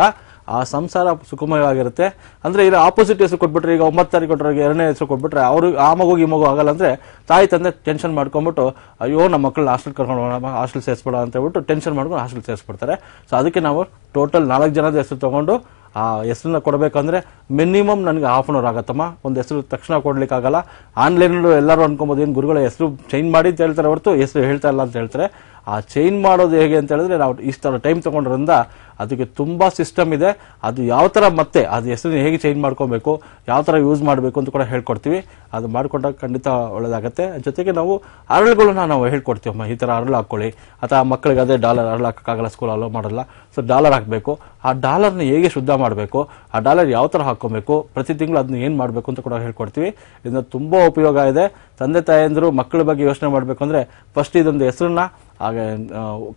ಆ ಸಂಸಾರ ಸುಖಮಯವಾಗಿರುತ್ತೆ. ಅಂದರೆ ಈಗ ಆಪೋಸಿಟ್ ಹೆಸರು ಕೊಟ್ಬಿಟ್ರೆ, ಈಗ 9 ತಾರೀಕು ಕೊಟ್ಟರಿಗೆ 2ನೇ ಹೆಸರು ಕೊಟ್ಬಿಟ್ರೆ ಅವ್ರಿಗೆ ಆ ಮಗುಗೆ ಈ ಮಗು ಆಗಲ್ಲ. ಅಂದರೆ ತಾಯಿ ತಂದೆ ಟೆನ್ಷನ್ ಮಾಡ್ಕೊಂಡ್ಬಿಟ್ಟು ಅಯ್ಯೋ ನಮ್ಮ ಮಕ್ಕಳನ್ನ ಹಾಸ್ಟೆಲ್ ಕರ್ಕೊಂಡು ಹೋಗೋಣ, ಹಾಸ್ಟೆಲ್ ಸೇರಿಸ್ಬೇಡ ಅಂತ ಹೇಳ್ಬಿಟ್ಟು ಟೆನ್ಷನ್ ಮಾಡ್ಕೊಂಡು ಹಾಸ್ಟೆಲ್ ಸೇರಿಸ್ಬಿಡ್ತಾರೆ. ಸೊ ಅದಕ್ಕೆ ನಾವು ಟೋಟಲ್ 4 ಜನದ ಹೆಸರು ತೊಗೊಂಡು ಆ ಹೆಸರನ್ನ ಕೊಡಬೇಕಂದ್ರೆ ಮಿನಿಮಮ್ ನನಗೆ ಹಾಫ್ ಅನ್ ಅವರ್ ಆಗತ್ತಮ್ಮ. ಒಂದು ಹೆಸರು ತಕ್ಷಣ ಕೊಡ್ಲಿಕ್ಕಾಗಲ್ಲ. ಆನ್ಲೈನಲ್ಲೂ ಎಲ್ಲರೂ ಅನ್ಕೊಬೋದು ಏನು ಗುರುಗಳ ಹೆಸರು ಚೇಂಜ್ ಮಾಡಿ ಅಂತ ಹೇಳ್ತಾರೆ ಹೊರತು ಹೆಸರು ಹೇಳ್ತಾ ಇಲ್ಲ ಅಂತ ಹೇಳ್ತಾರೆ. ಆ ಚೇಂಜ್ ಮಾಡೋದು ಹೇಗೆ ಅಂತ ಹೇಳಿದ್ರೆ ನಾವು ಇಷ್ಟರ ಟೈಮ್ ತೊಗೊಂಡ್ರಿಂದ ಅದಕ್ಕೆ ತುಂಬ ಸಿಸ್ಟಮ್ ಇದೆ. ಅದು ಯಾವ ಥರ ಮತ್ತೆ ಅದು ಹೆಸರನ್ನ ಹೇಗೆ ಚೇಂಜ್ ಮಾಡ್ಕೊಬೇಕು, ಯಾವ ಥರ ಯೂಸ್ ಮಾಡಬೇಕು ಅಂತ ಕೂಡ ಹೇಳ್ಕೊಡ್ತೀವಿ. ಅದು ಮಾಡಿಕೊಂಡಾಗ ಖಂಡಿತ ಒಳ್ಳೆಯದಾಗುತ್ತೆ. ಜೊತೆಗೆ ನಾವು ಅರಳುಗಳನ್ನ ನಾವು ಹೇಳ್ಕೊಡ್ತೀವಮ್ಮ. ಈ ಥರ ಅರಳು ಹಾಕ್ಕೊಳ್ಳಿ, ಅಥವಾ ಮಕ್ಕಳಿಗೆ ಅದೇ ಡಾಲರ್ ಅರಳು ಹಾಕೋಕ್ಕಾಗಲ್ಲ, ಸ್ಕೂಲ್ ಅಲೋ ಮಾಡಲ್ಲ. ಸೊ ಡಾಲರ್ ಹಾಕಬೇಕು. ಆ ಡಾಲರ್ನ ಹೇಗೆ ಶುದ್ಧ ಮಾಡಬೇಕು, ಆ ಡಾಲರ್ ಯಾವ ಥರ ಹಾಕ್ಕೊಬೇಕು, ಪ್ರತಿ ತಿಂಗಳು ಅದನ್ನ ಏನು ಮಾಡಬೇಕು ಅಂತ ಕೂಡ ಹೇಳ್ಕೊಡ್ತೀವಿ. ಇದರಿಂದ ತುಂಬ ಉಪಯೋಗ ಇದೆ. ತಂದೆ ತಾಯಂದಿರು ಮಕ್ಕಳ ಬಗ್ಗೆ ಯೋಚನೆ ಮಾಡಬೇಕು ಅಂದರೆ ಫಸ್ಟ್ ಇದೊಂದು ಹೆಸರನ್ನ ಹಾಗೆ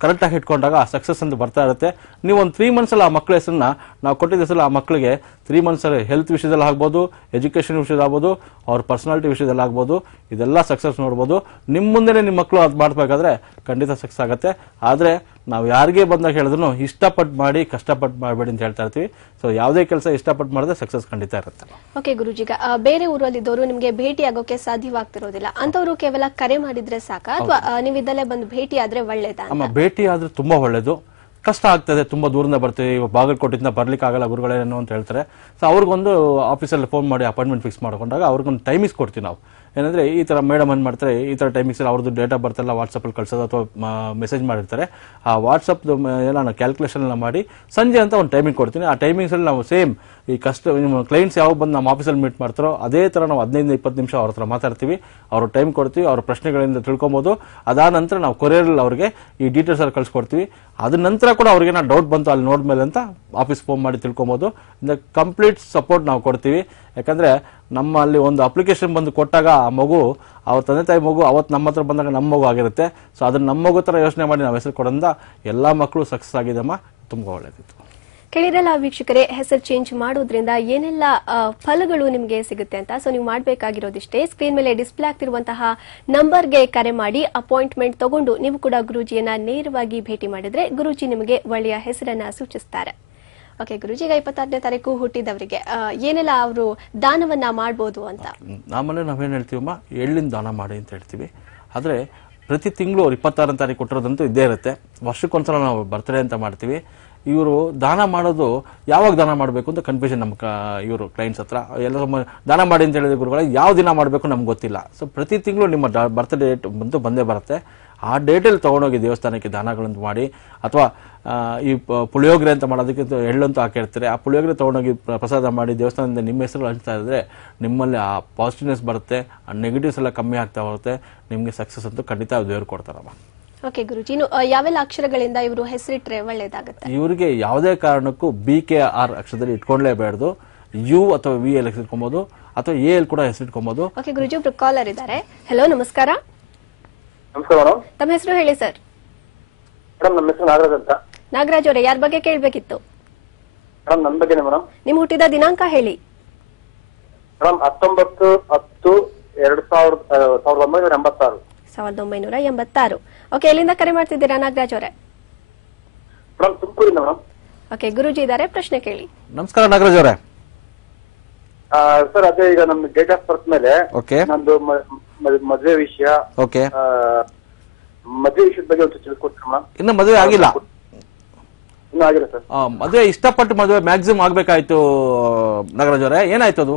ಕರೆಕ್ಟಾಗಿ ಇಟ್ಕೊಂಡಾಗ ಆ ಸಕ್ಸಸ್ ಅಂತ ಬರ್ತಾ ಇರುತ್ತೆ. ನೀವು ಒಂದು 3 ಮಂತ್ಸಲ್ಲಿ ಆ ಮಕ್ಕಳ ಹೆಸರನ್ನ ನಾವು ಕೊಟ್ಟಿದ್ದ ಹೆಸರು ಆ ಮಕ್ಕಳಿಗೆ 3 ಮಂತ್ಸಲ್ಲಿ ಹೆಲ್ತ್ ವಿಷಯದಲ್ಲಿ ಆಗ್ಬೋದು, ಎಜುಕೇಷನ್ ವಿಷಯದಲ್ಲಿ ಆಗ್ಬೋದು, ಅವ್ರ ಪರ್ಸನಾಲಿಟಿ ವಿಷಯದಲ್ಲಿ ಆಗ್ಬೋದು, ಇದೆಲ್ಲ ಸಕ್ಸಸ್ ನೋಡ್ಬೋದು. ನಿಮ್ಮ ಮುಂದೆನೇ ನಿಮ್ಮ ಮಕ್ಕಳು ಅದು ಮಾಡಬೇಕಾದ್ರೆ ಖಂಡಿತ ಸಕ್ಸಸ್ ಆಗುತ್ತೆ. ಆದರೆ ನಾವು ಯಾರಿಗೆ ಬಂದಾಗ ಹೇಳಿದ್ರು ಇಷ್ಟಪಟ್ಟು ಮಾಡಿ, ಕಷ್ಟಪಟ್ಟು ಮಾಡಬೇಡಿ ಅಂತ ಹೇಳ್ತಾ ಇರ್ತೀವಿ. ಸೊ ಯಾವುದೇ ಕೆಲಸ ಇಷ್ಟಪಟ್ಟು ಮಾಡಿದ್ರೆ ಸಕ್ಸಸ್ ಖಂಡಿತ ಇರುತ್ತೆ. ಓಕೆ ಗುರುಜಿಗ, ಬೇರೆ ಊರಲ್ಲಿದ್ದವರು ನಿಮಗೆ ಭೇಟಿ ಆಗೋಕೆ ಸಾಧ್ಯವಾಗ್ತಿರೋದಿಲ್ಲ ಅಂತವರು ಕೇವಲ ಕರೆ ಮಾಡಿದ್ರೆ ಸಾಕಾ, ಅಥವಾ ನೀವು ಇದಲ್ಲೇ ಬಂದು ಭೇಟಿ ಆದ್ರೆ ಒಳ್ಳೇದಾ? ಭೇಟಿ ಆದ್ರೆ ತುಂಬಾ ಒಳ್ಳೇದು. ಕಷ್ಟ ಆಗ್ತದೆ, ತುಂಬಾ ದೂರದಿಂದ ಬರ್ತೀವಿ, ಬಾಗಲಕೋಟೆಯಿಂದ ಬರ್ಲಿಕ್ಕೆ ಆಗಲ್ಲ ಗುರುಗಳೇನು ಅಂತ ಹೇಳ್ತಾರೆ. ಸೊ ಅವ್ರಿಗೊಂದು ಆಫೀಸಲ್ಲಿ ಫೋನ್ ಮಾಡಿ ಅಪಾಯಿಂಟ್ಮೆಂಟ್ ಫಿಕ್ಸ್ ಮಾಡ್ಕೊಂಡಾಗ ಅವ್ರಿಗೊಂದು ಟೈಮಿಂಗ್ಸ್ ಕೊಡ್ತೀವಿ ನಾವು. ಏನಂದ್ರೆ ಈ ತರ ಮೇಡಮ್ ಏನು ಮಾಡ್ತಾರೆ, ಈ ತರ ಟೈಮಿಂಗ್ಸ್ ಅವ್ರದ್ದು ಡೇಟ್ ಆಫ್ ಬರ್ತ್ ಎಲ್ಲ ವಾಟ್ಸಪ್ಪಲ್ಲಿ ಕಳ್ಸೋದು ಅಥವಾ ಮೆಸೇಜ್ ಮಾಡಿರ್ತಾರೆ. ಆ ವಾಟ್ಸಪ್ ಎಲ್ಲ ಕ್ಯಾಲ್ಕುಲೇಷನ್ ಎಲ್ಲ ಮಾಡಿ ಸಂಜೆ ಅಂತ ಒಂದು ಟೈಮಿಂಗ್ ಕೊಡ್ತೀನಿ. ಆ ಟೈಮಿಂಗ್ಸಲ್ಲಿ ನಾವು ಸೇಮ್ ಈ ನಿಮ್ಮ ಕ್ಲೈಂಟ್ಸ್ ಯಾವ ಬಂದು ನಮ್ಮ ಆಫೀಸಲ್ಲಿ ಮೀಟ್ ಮಾಡ್ತಾರೋ ಅದೇ ಥರ ನಾವು 15-20 ನಿಮಿಷ ಅವ್ರ ಹತ್ರ ಮಾತಾಡ್ತೀವಿ. ಅವ್ರ ಟೈಮ್ ಕೊಡ್ತೀವಿ, ಅವ್ರ ಪ್ರಶ್ನೆಗಳಿಂದ ತಿಳ್ಕೊಬೋದು. ಅದಾದ ನಂತರ ನಾವು ಕೊರಿಯರಲ್ಲಿ ಅವ್ರಿಗೆ ಈ ಡೀಟೇಲ್ಸ್ ಅಲ್ಲಿ ಕಳ್ಸಿಕೊಡ್ತೀವಿ. ಅದ ನಂತರ ಕೂಡ ಅವ್ರಿಗೆ ನಾವು ಡೌಟ್ ಬಂತು ಅಲ್ಲಿ ನೋಡ್ಮೇಲೆ ಅಂತ ಆಫೀಸ್ ಫೋನ್ ಮಾಡಿ ತಿಳ್ಕೊಬೋದು. ಇಂದ ಕಂಪ್ಲೀಟ್ ಸಪೋರ್ಟ್ ನಾವು ಕೊಡ್ತೀವಿ. ಯಾಕಂದ್ರೆ ನಮ್ಮಲ್ಲಿ ಒಂದು ಅಪ್ಲಿಕೇಶನ್ ಬಂದು ಕೊಟ್ಟಾಗ ಆ ಮಗು ಅವ್ರ ತಂದೆ ತಾಯಿ ಮಗು ಅವತ್ತು ನಮ್ಮ ಹತ್ರ ಬಂದಾಗ ನಮ್ಮ ಮಗು ಆಗಿರುತ್ತೆ. ಸೊ ಅದನ್ನ ನಮ್ಮ ಮಗು ಥರ ಯೋಚನೆ ಮಾಡಿ ನಾವು ಹೆಸರು ಕೊಡೋದ್ರಿಂದ ಎಲ್ಲ ಮಕ್ಕಳು ಸಕ್ಸಸ್ ಆಗಿದೆಮ್ಮ. ತುಂಬ ಒಳ್ಳೆಯದಿತ್ತು. ಕೇಳಿರಲ್ಲ ವೀಕ್ಷಕರೇ, ಹೆಸರು ಚೇಂಜ್ ಮಾಡೋದ್ರಿಂದ ಏನೆಲ್ಲ ಫಲಗಳು ನಿಮಗೆ ಸಿಗುತ್ತೆ ಅಂತ. ಸೊ ನೀವು ಮಾಡಬೇಕಾಗಿರೋದಿಷ್ಟೇ, ಸ್ಕ್ರೀನ್ ಮೇಲೆ ಡಿಸ್ಪ್ಲೇ ಆಗ್ತಿರುವಂತಹ ನಂಬರ್ಗೆ ಕರೆ ಮಾಡಿ ಅಪಾಯಿಂಟ್ಮೆಂಟ್ ತಗೊಂಡು ನೀವು ಕೂಡ ಗುರೂಜಿಯನ್ನ ನೇರವಾಗಿ ಭೇಟಿ ಮಾಡಿದ್ರೆ ಗುರೂಜಿ ನಿಮಗೆ ಒಳ್ಳೆಯ ಹೆಸರನ್ನ ಸೂಚಿಸ್ತಾರೆ. ಓಕೆ ಗುರೂಜಿ, ಈಗ 26ನೇ ತಾರೀಕು ಹುಟ್ಟಿದವರಿಗೆ ಏನೆಲ್ಲ ಅವರು ದಾನವನ್ನ ಮಾಡಬಹುದು ಅಂತ? ನಮ್ಮಲ್ಲಿ ನಾವೇನು ಹೇಳ್ತೀವಮ್ಮ, ಎಳ್ಳಿನ ದಾನ ಮಾಡಿ ಅಂತ ಹೇಳ್ತೀವಿ. ಆದರೆ ಪ್ರತಿ ತಿಂಗಳು 26ನೇ ತಾರೀಕು ಕೊಟ್ಟಿರೋದಂತೂ ಇದ್ದೇ ಇರುತ್ತೆ. ವರ್ಷಕ್ಕೊಂದ್ಸಲ ನಾವು ಬರ್ತ್ಡೇ ಅಂತ ಮಾಡ್ತೀವಿ. ಇವರು ದಾನ ಮಾಡೋದು ಯಾವಾಗ ದಾನ ಮಾಡಬೇಕು ಅಂತ ಕನ್ಫ್ಯೂಷನ್ ನಮ್ಮ ಇವರು ಕ್ಲೈಂಟ್ಸ್ ಹತ್ರ. ಎಲ್ಲ ದಾನ ಮಾಡಿ ಅಂತ ಹೇಳಿದ ಗುರುಗಳ ಯಾವ ದಿನ ಮಾಡಬೇಕು ನಮ್ಗೆ ಗೊತ್ತಿಲ್ಲ. ಸೊ ಪ್ರತಿ ತಿಂಗಳು ನಿಮ್ಮ ಬರ್ತ್ಡೇ ಡೇಟ್ ಬಂದೇ ಬರುತ್ತೆ. ಆ ಡೇಟಲ್ಲಿ ತೊಗೊಂಡೋಗಿ ದೇವಸ್ಥಾನಕ್ಕೆ ದಾನಗಳನ್ನು ಮಾಡಿ, ಅಥವಾ ಈ ಪುಳಿಯೋಗರೆ ಅಂತ ಮಾಡೋದಕ್ಕೆ ಎಳ್ಳಂತೂ ಹಾಕಿರ್ತಾರೆ, ಆ ಪುಳಿಯೋಗರೆ ತೊಗೊಂಡೋಗಿ ಪ್ರಸಾದ ಮಾಡಿ ದೇವಸ್ಥಾನದಿಂದ ನಿಮ್ಮ ಹೆಸರು ಹಂಚ್ತಾ ಇದ್ರೆ ನಿಮ್ಮಲ್ಲಿ ಆ ಪಾಸಿಟಿವ್ನೆಸ್ ಬರುತ್ತೆ, ಆ ನೆಗೆಟಿವ್ಸ್ ಎಲ್ಲ ಕಮ್ಮಿ ಆಗ್ತಾ ಬರುತ್ತೆ. ನಿಮಗೆ ಸಕ್ಸಸ್ ಅಂತೂ ಖಂಡಿತ ದೇವ್ರು ಕೊಡ್ತಾರಮ್ಮ. ಓಕೆ ಗುರುಜಿ, ಇನ್ನು ಯಾವೆಲ್ಲ ಅಕ್ಷರಗಳಿಂದ ಇವರು ಹೆಸರಿಟ್ರೆ ಒಳ್ಳೇದಾಗುತ್ತೆ? ಇವರಿಗೆ ಯಾವುದೇ ಕಾರಣಕ್ಕೂ BKR ಅಕ್ಷರದಲ್ಲಿ ಇಟ್ಕೊಂಡ್ಲೇಬಾರ್ದು. ಯು ಅಥವಾ ವಿ ಎಲ್ ಹೆಸರಿಟ್ಕೊಬಹುದು ಅಥವಾ ಎ ಎಲ್ ಕೂಡ ಹೆಸರಿಟ್ಕೊಬಹುದು. ಓಕೆ ಗುರುಜಿ, ಒಬ್ರು ಕಾಲರ್ ಇದ್ದಾರೆ. ಹೆಲೋ, ನಮಸ್ಕಾರ. ನಮಸ್ಕಾರ ಮೇಡಮ್. ತಮ್ಮ ಹೆಸರು ಹೇಳಿ ಸರ್. ಮೇಡಮ್ ನಮ್ಮ ಹೆಸರು ನಾಗರಾಜ್ ಅಂತ. ನಾಗರಾಜ್ ಅವರೇ, ಯಾರ ಬಗ್ಗೆ ಕೇಳಬೇಕಿತ್ತು? ಮೇಡಮ್ ನನ್ನ ಬಗ್ಗೆನೇ ಮೇಡಮ್. ನಿಮ್ಮ ಹುಟ್ಟಿದ ದಿನಾಂಕ ಹೇಳಿ. ಮೇಡಮ್ 19/10/1986. 1986. ಓಕೆ, ಎಲ್ಲಿಂದ ಕರೆ ಮಾಡ್ತಿದ್ದೀರಾ ನಾಗರಾಜ್ ಅವರೇ? ಮೇಡಮ್ ತುಮಕೂರಿಂದ ಮೇಡಮ್. ಓಕೆ, ಗುರುಜಿ ಇದ್ದಾರೆ, ಪ್ರಶ್ನೆ ಕೇಳಿ. ನಮಸ್ಕಾರ ನಾಗರಾಜ್ ಅವರೇ. ಸರ್ ಅದೇ ಈಗ ನಮ್ ಡೇಟ್ ಆಫ್ ಬರ್ತ್ ಮೇಲೆ ನಂದು ಮದುವೆ ವಿಷಯ, ಮದುವೆ ವಿಷಯದ ಬಗ್ಗೆ ಒಂದು ತಿಳ್ಕೊಡ್ತೀನಿ ಮೇಡಮ್. ಇನ್ನು ಮದುವೆ ಆಗಿಲ್ಲ? ಇನ್ನೂ ಆಗಿಲ್ಲ ಸರ್. ಮದುವೆ ಇಷ್ಟಪಟ್ಟು ಮದುವೆ ಮ್ಯಾಕ್ಸಿಮಮ್ ಆಗ್ಬೇಕಾಯ್ತು ನಾಗರಾಜ್ ಅವರೇ, ಏನಾಯ್ತು ಅದು?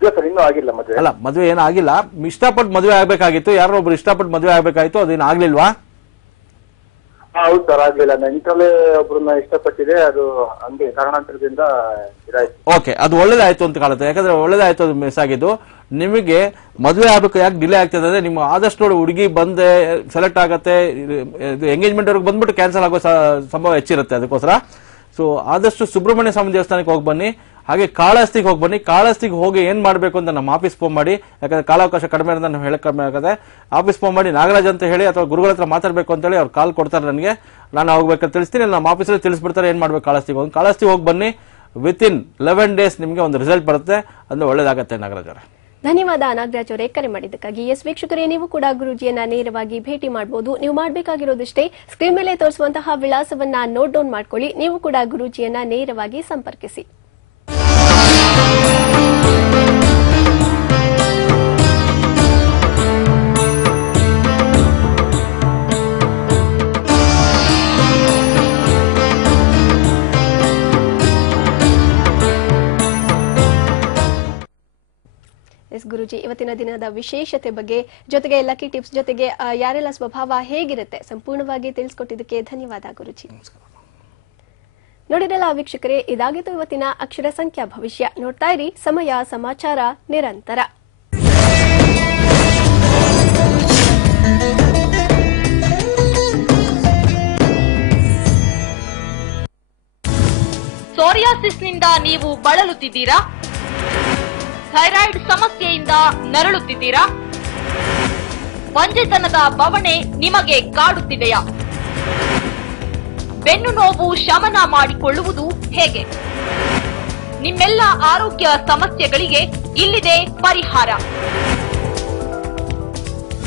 ಇಲ್ಲ ಸರ್, ಇನ್ನೂ ಆಗಿಲ್ಲ ಮದುವೆ. ಅಲ್ಲ, ಮದುವೆ ಏನೂ ಆಗಿಲ್ಲ, ಇಷ್ಟಪಟ್ಟು ಮದುವೆ ಆಗ್ಬೇಕಾಗಿತ್ತು, ಯಾರೋ ಒಬ್ರು ಇಷ್ಟಪಟ್ಟು ಮದುವೆ ಆಗ್ಬೇಕಾಯ್ತು, ಅದೇನು ಆಗ್ಲಿಲ್ವಾ? ಹೌದು ಸರ್, ಆಗ್ಲಿಲ್ಲ. ಇಂಟರ್ಲೇ ಒಬ್ರನ್ನ ಇಷ್ಟಪಟ್ಟಿದೆ, ಅದು ಹಂಗೆ ಕಾರಣಾಂತರದಿಂದ ಇದಾಯ್ತು. ಓಕೆ, ಅದು ಒಳ್ಳೇದಾಯ್ತು ಅಂತ ಕಾಣುತ್ತೆ. ಯಾಕಂದ್ರೆ ಒಳ್ಳೇದಾಯ್ತು, ಅದು ಮಿಸ್ ಆಗಿದ್ದು. ನಿಮಗೆ ಮದುವೆ ಆಗ್ಬೇಕು ಯಾಕೆ ಡಿಲೇ ಆಗ್ತದೆ ಅಂದ್ರೆ, ನಿಮ್ಮ ಆದಷ್ಟು ನೋಡಿ ಹುಡುಗಿ ಬಂದೆ ಸೆಲೆಕ್ಟ್ ಆಗತ್ತೆ, ಎಂಗೇಜ್ಮೆಂಟ್ ಅವ್ರಿಗೆ ಬಂದ್ಬಿಟ್ಟು ಕ್ಯಾನ್ಸಲ್ ಆಗೋ ಸಂಭವ ಹೆಚ್ಚಿರುತ್ತೆ. ಅದಕ್ಕೋಸ್ಕರ ಸೊ ಆದಷ್ಟು ಸುಬ್ರಹ್ಮಣ್ಯ ಸ್ವಾಮಿ ದೇವಸ್ಥಾನಕ್ಕೆ ಹೋಗಿ ಬನ್ನಿ, ಹಾಗೆ ಕಾಳಹಸ್ತಿಗೆ ಹೋಗಿ ಬನ್ನಿ. ಕಾಳಹಸ್ತಿಗೆ ಹೋಗಿ ಏನ್ ಮಾಡಬೇಕು ಅಂತ ನಮ್ಮ ಆಫೀಸ್ ಫೋನ್ ಮಾಡಿ, ಯಾಕಂದ್ರೆ ಕಾಲಾವಕಾಶ ಕಡಿಮೆ ಇರೋದು ನಾವು ಹೇಳಕ್ ಕಡಿಮೆ ಆಗುತ್ತೆ. ಆಫೀಸ್ ಫೋನ್ ಮಾಡಿ ನಾಗರಾಜ್ ಅಂತ ಹೇಳಿ ಅಥವಾ ಗುರುಗಳ ಹತ್ರ ಮಾತಾಡಬೇಕು ಅಂತ ಹೇಳಿ ಅವ್ರು ಕಾಲ್ ಕೊಡ್ತಾರೆ ನನಗೆ, ನಾನು ಹೋಗ್ಬೇಕಂತ ತಿಳಿಸ್ತೀನಿ. ನಮ್ಮ ಆಫೀಸಲ್ಲಿ ತಿಳಿಸ್ಬಿಡ್ತಾರೆ ಏನ್ ಮಾಡ್ಬೇಕು. ಕಾಳಹಸ್ತಿಗೆ ಹೋಗಿ ಬನ್ನಿ, ವಿತಿನ್ 11 ಡೇಸ್ ನಿಮಗೆ ಒಂದು ರಿಸಲ್ಟ್ ಬರುತ್ತೆ, ಅಂದ್ರೆ ಒಳ್ಳೇದಾಗತ್ತೆ ನಾಗರಾಜ್ ಅವರೇ. ಧನ್ಯವಾದ ನಾಗರಾಜ್ ಅವರೇ ಕರೆ ಮಾಡಿದ್ದಕ್ಕಾಗಿ. ಎಸ್ ವೀಕ್ಷಕರೇ, ನೀವು ಕೂಡ ಗುರುಜಿಯನ್ನ ನೇರವಾಗಿ ಭೇಟಿ ಮಾಡಬಹುದು. ನೀವು ಮಾಡಬೇಕಾಗಿರೋದಷ್ಟೇ, ಸ್ಕ್ರೀನ್ ಮೇಲೆ ತೋರಿಸುವಂತಹ ವಿಳಾಸವನ್ನ ನೋಟ್ ಡೌನ್ ಮಾಡ್ಕೊಳ್ಳಿ. ನೀವು ಕೂಡ ಗುರುಜಿಯನ್ನ ನೇರವಾಗಿ ಸಂಪರ್ಕಿಸಿ. ಗುರುಜಿ, ಇವತ್ತಿನ ದಿನದ ವಿಶೇಷತೆ ಬಗ್ಗೆ ಜೊತೆಗೆ ಲಕ್ಕಿ ಟಿಪ್ಸ್ ಜೊತೆಗೆ ಯಾರೆಲ್ಲ ಸ್ವಭಾವ ಹೇಗಿರುತ್ತೆ ಸಂಪೂರ್ಣವಾಗಿ ತಿಳಿಸ್ಕೊಟ್ಟಿದ್ದಕ್ಕೆ ಧನ್ಯವಾದ ಗುರುಜಿ. ನೋಡಿರಲ್ಲ ವೀಕ್ಷಕರೇ, ಇದಾಗಿತ್ತು ಇವತ್ತಿನ ಅಕ್ಷರ ಸಂಖ್ಯಾ ಭವಿಷ್ಯ. ನೋಡ್ತಾ ಇರಿ ಸಮಯ ಸಮಾಚಾರ ನಿರಂತರ. ಸೋರಿಯಾಸಿಸ್ನಿಂದ ನೀವು ಬಳಲುತ್ತಿದ್ದೀರಾ? ಥೈರಾಯ್ಡ್ ಸಮಸ್ಯೆಯಿಂದ ನರಳುತ್ತಿದ್ದೀರಾ? ಬಂಜೆತನದ ಬವಣೆ ನಿಮಗೆ ಕಾಡುತ್ತಿದೆಯಾ? ಬೆನ್ನು ನೋವು ಶಮನ ಮಾಡಿಕೊಳ್ಳುವುದು ಹೇಗೆ? ನಿಮ್ಮೆಲ್ಲ ಆರೋಗ್ಯ ಸಮಸ್ಯೆಗಳಿಗೆ ಇಲ್ಲಿದೆ ಪರಿಹಾರ.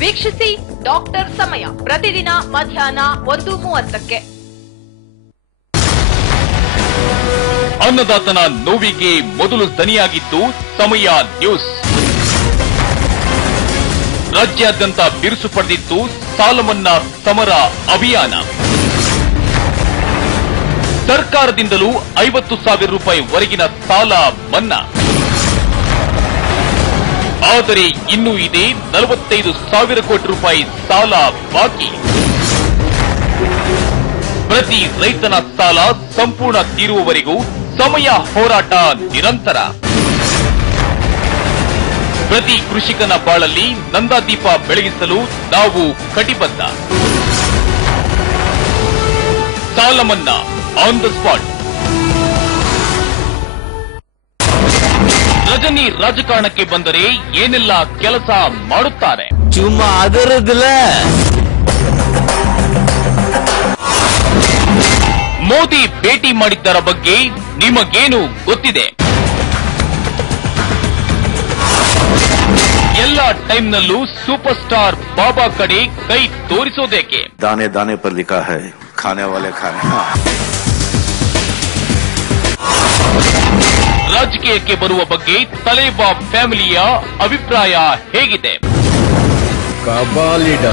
ವೀಕ್ಷಿಸಿ ಡಾಕ್ಟರ್ ಸಮಯ, ಪ್ರತಿದಿನ ಮಧ್ಯಾಹ್ನ 1:30ಕ್ಕೆ. ಅನ್ನದಾತನ ನೋವಿಗೆ ಮೊದಲು ದನಿಯಾಗಿದ್ದು ಸಮಯ ನ್ಯೂಸ್. ರಾಜ್ಯಾದ್ಯಂತ ಬಿರುಸು ಪಡೆದಿತ್ತು ಸಾಲ ಮನ್ನಾ ಸಮರ ಅಭಿಯಾನ. ಸರ್ಕಾರದಿಂದಲೂ 50,000 ರೂಪಾಯಿ ವರೆಗಿನ ಸಾಲ ಮನ್ನಾ. ಆದರೆ ಇನ್ನೂ ಇದೆ 45,000 ಕೋಟಿ ರೂಪಾಯಿ ಸಾಲ ಬಾಕಿ. ಪ್ರತಿ ರೈತನ ಸಾಲ ಸಂಪೂರ್ಣ ತೀರುವವರೆಗೂ ಸಮಯ ಹೋರಾಟ ನಿರಂತರ. ಪ್ರತಿ ಕೃಷಿಕನ ಬಾಳಲ್ಲಿ ನಂದಾದೀಪ ಬೆಳಗಿಸಲು ನಾವು ಕಟಿಬದ್ಧ. ಸಾಲ ಮನ್ನಾ ಆನ್ ದ ಸ್ಪಾಟ್. ರಜನಿ ರಾಜಕಾರಣಕ್ಕೆ ಬಂದರೆ ಏನೆಲ್ಲ ಕೆಲಸ ಮಾಡುತ್ತಾರೆ? ಚುಮ್ಮ ಅದರದಿಲ್ಲ. ಮೋದಿ ಭೇಟಿ ಮಾಡಿದ್ದರ ಬಗ್ಗೆ ನಿಮಗೇನು ಗೊತ್ತಿದೆ? ಎಲ್ಲ ಟೈಮ್ನಲ್ಲೂ ಸೂಪರ್ ಸ್ಟಾರ್ ಬಾಬಾ ಕಡೆ ಕೈ ತೋರಿಸೋದೇಕೆ? दाने दाने पर लिखा है खाने वाले खाने. ರಾಜಕೀಯಕ್ಕೆ ಬರುವ ಬಗ್ಗೆ ತಲೇಬಾ ಫ್ಯಾಮಿಲಿಯ ಅಭಿಪ್ರಾಯ ಹೇಗಿದೆ? ಕಬಾಲಿಡ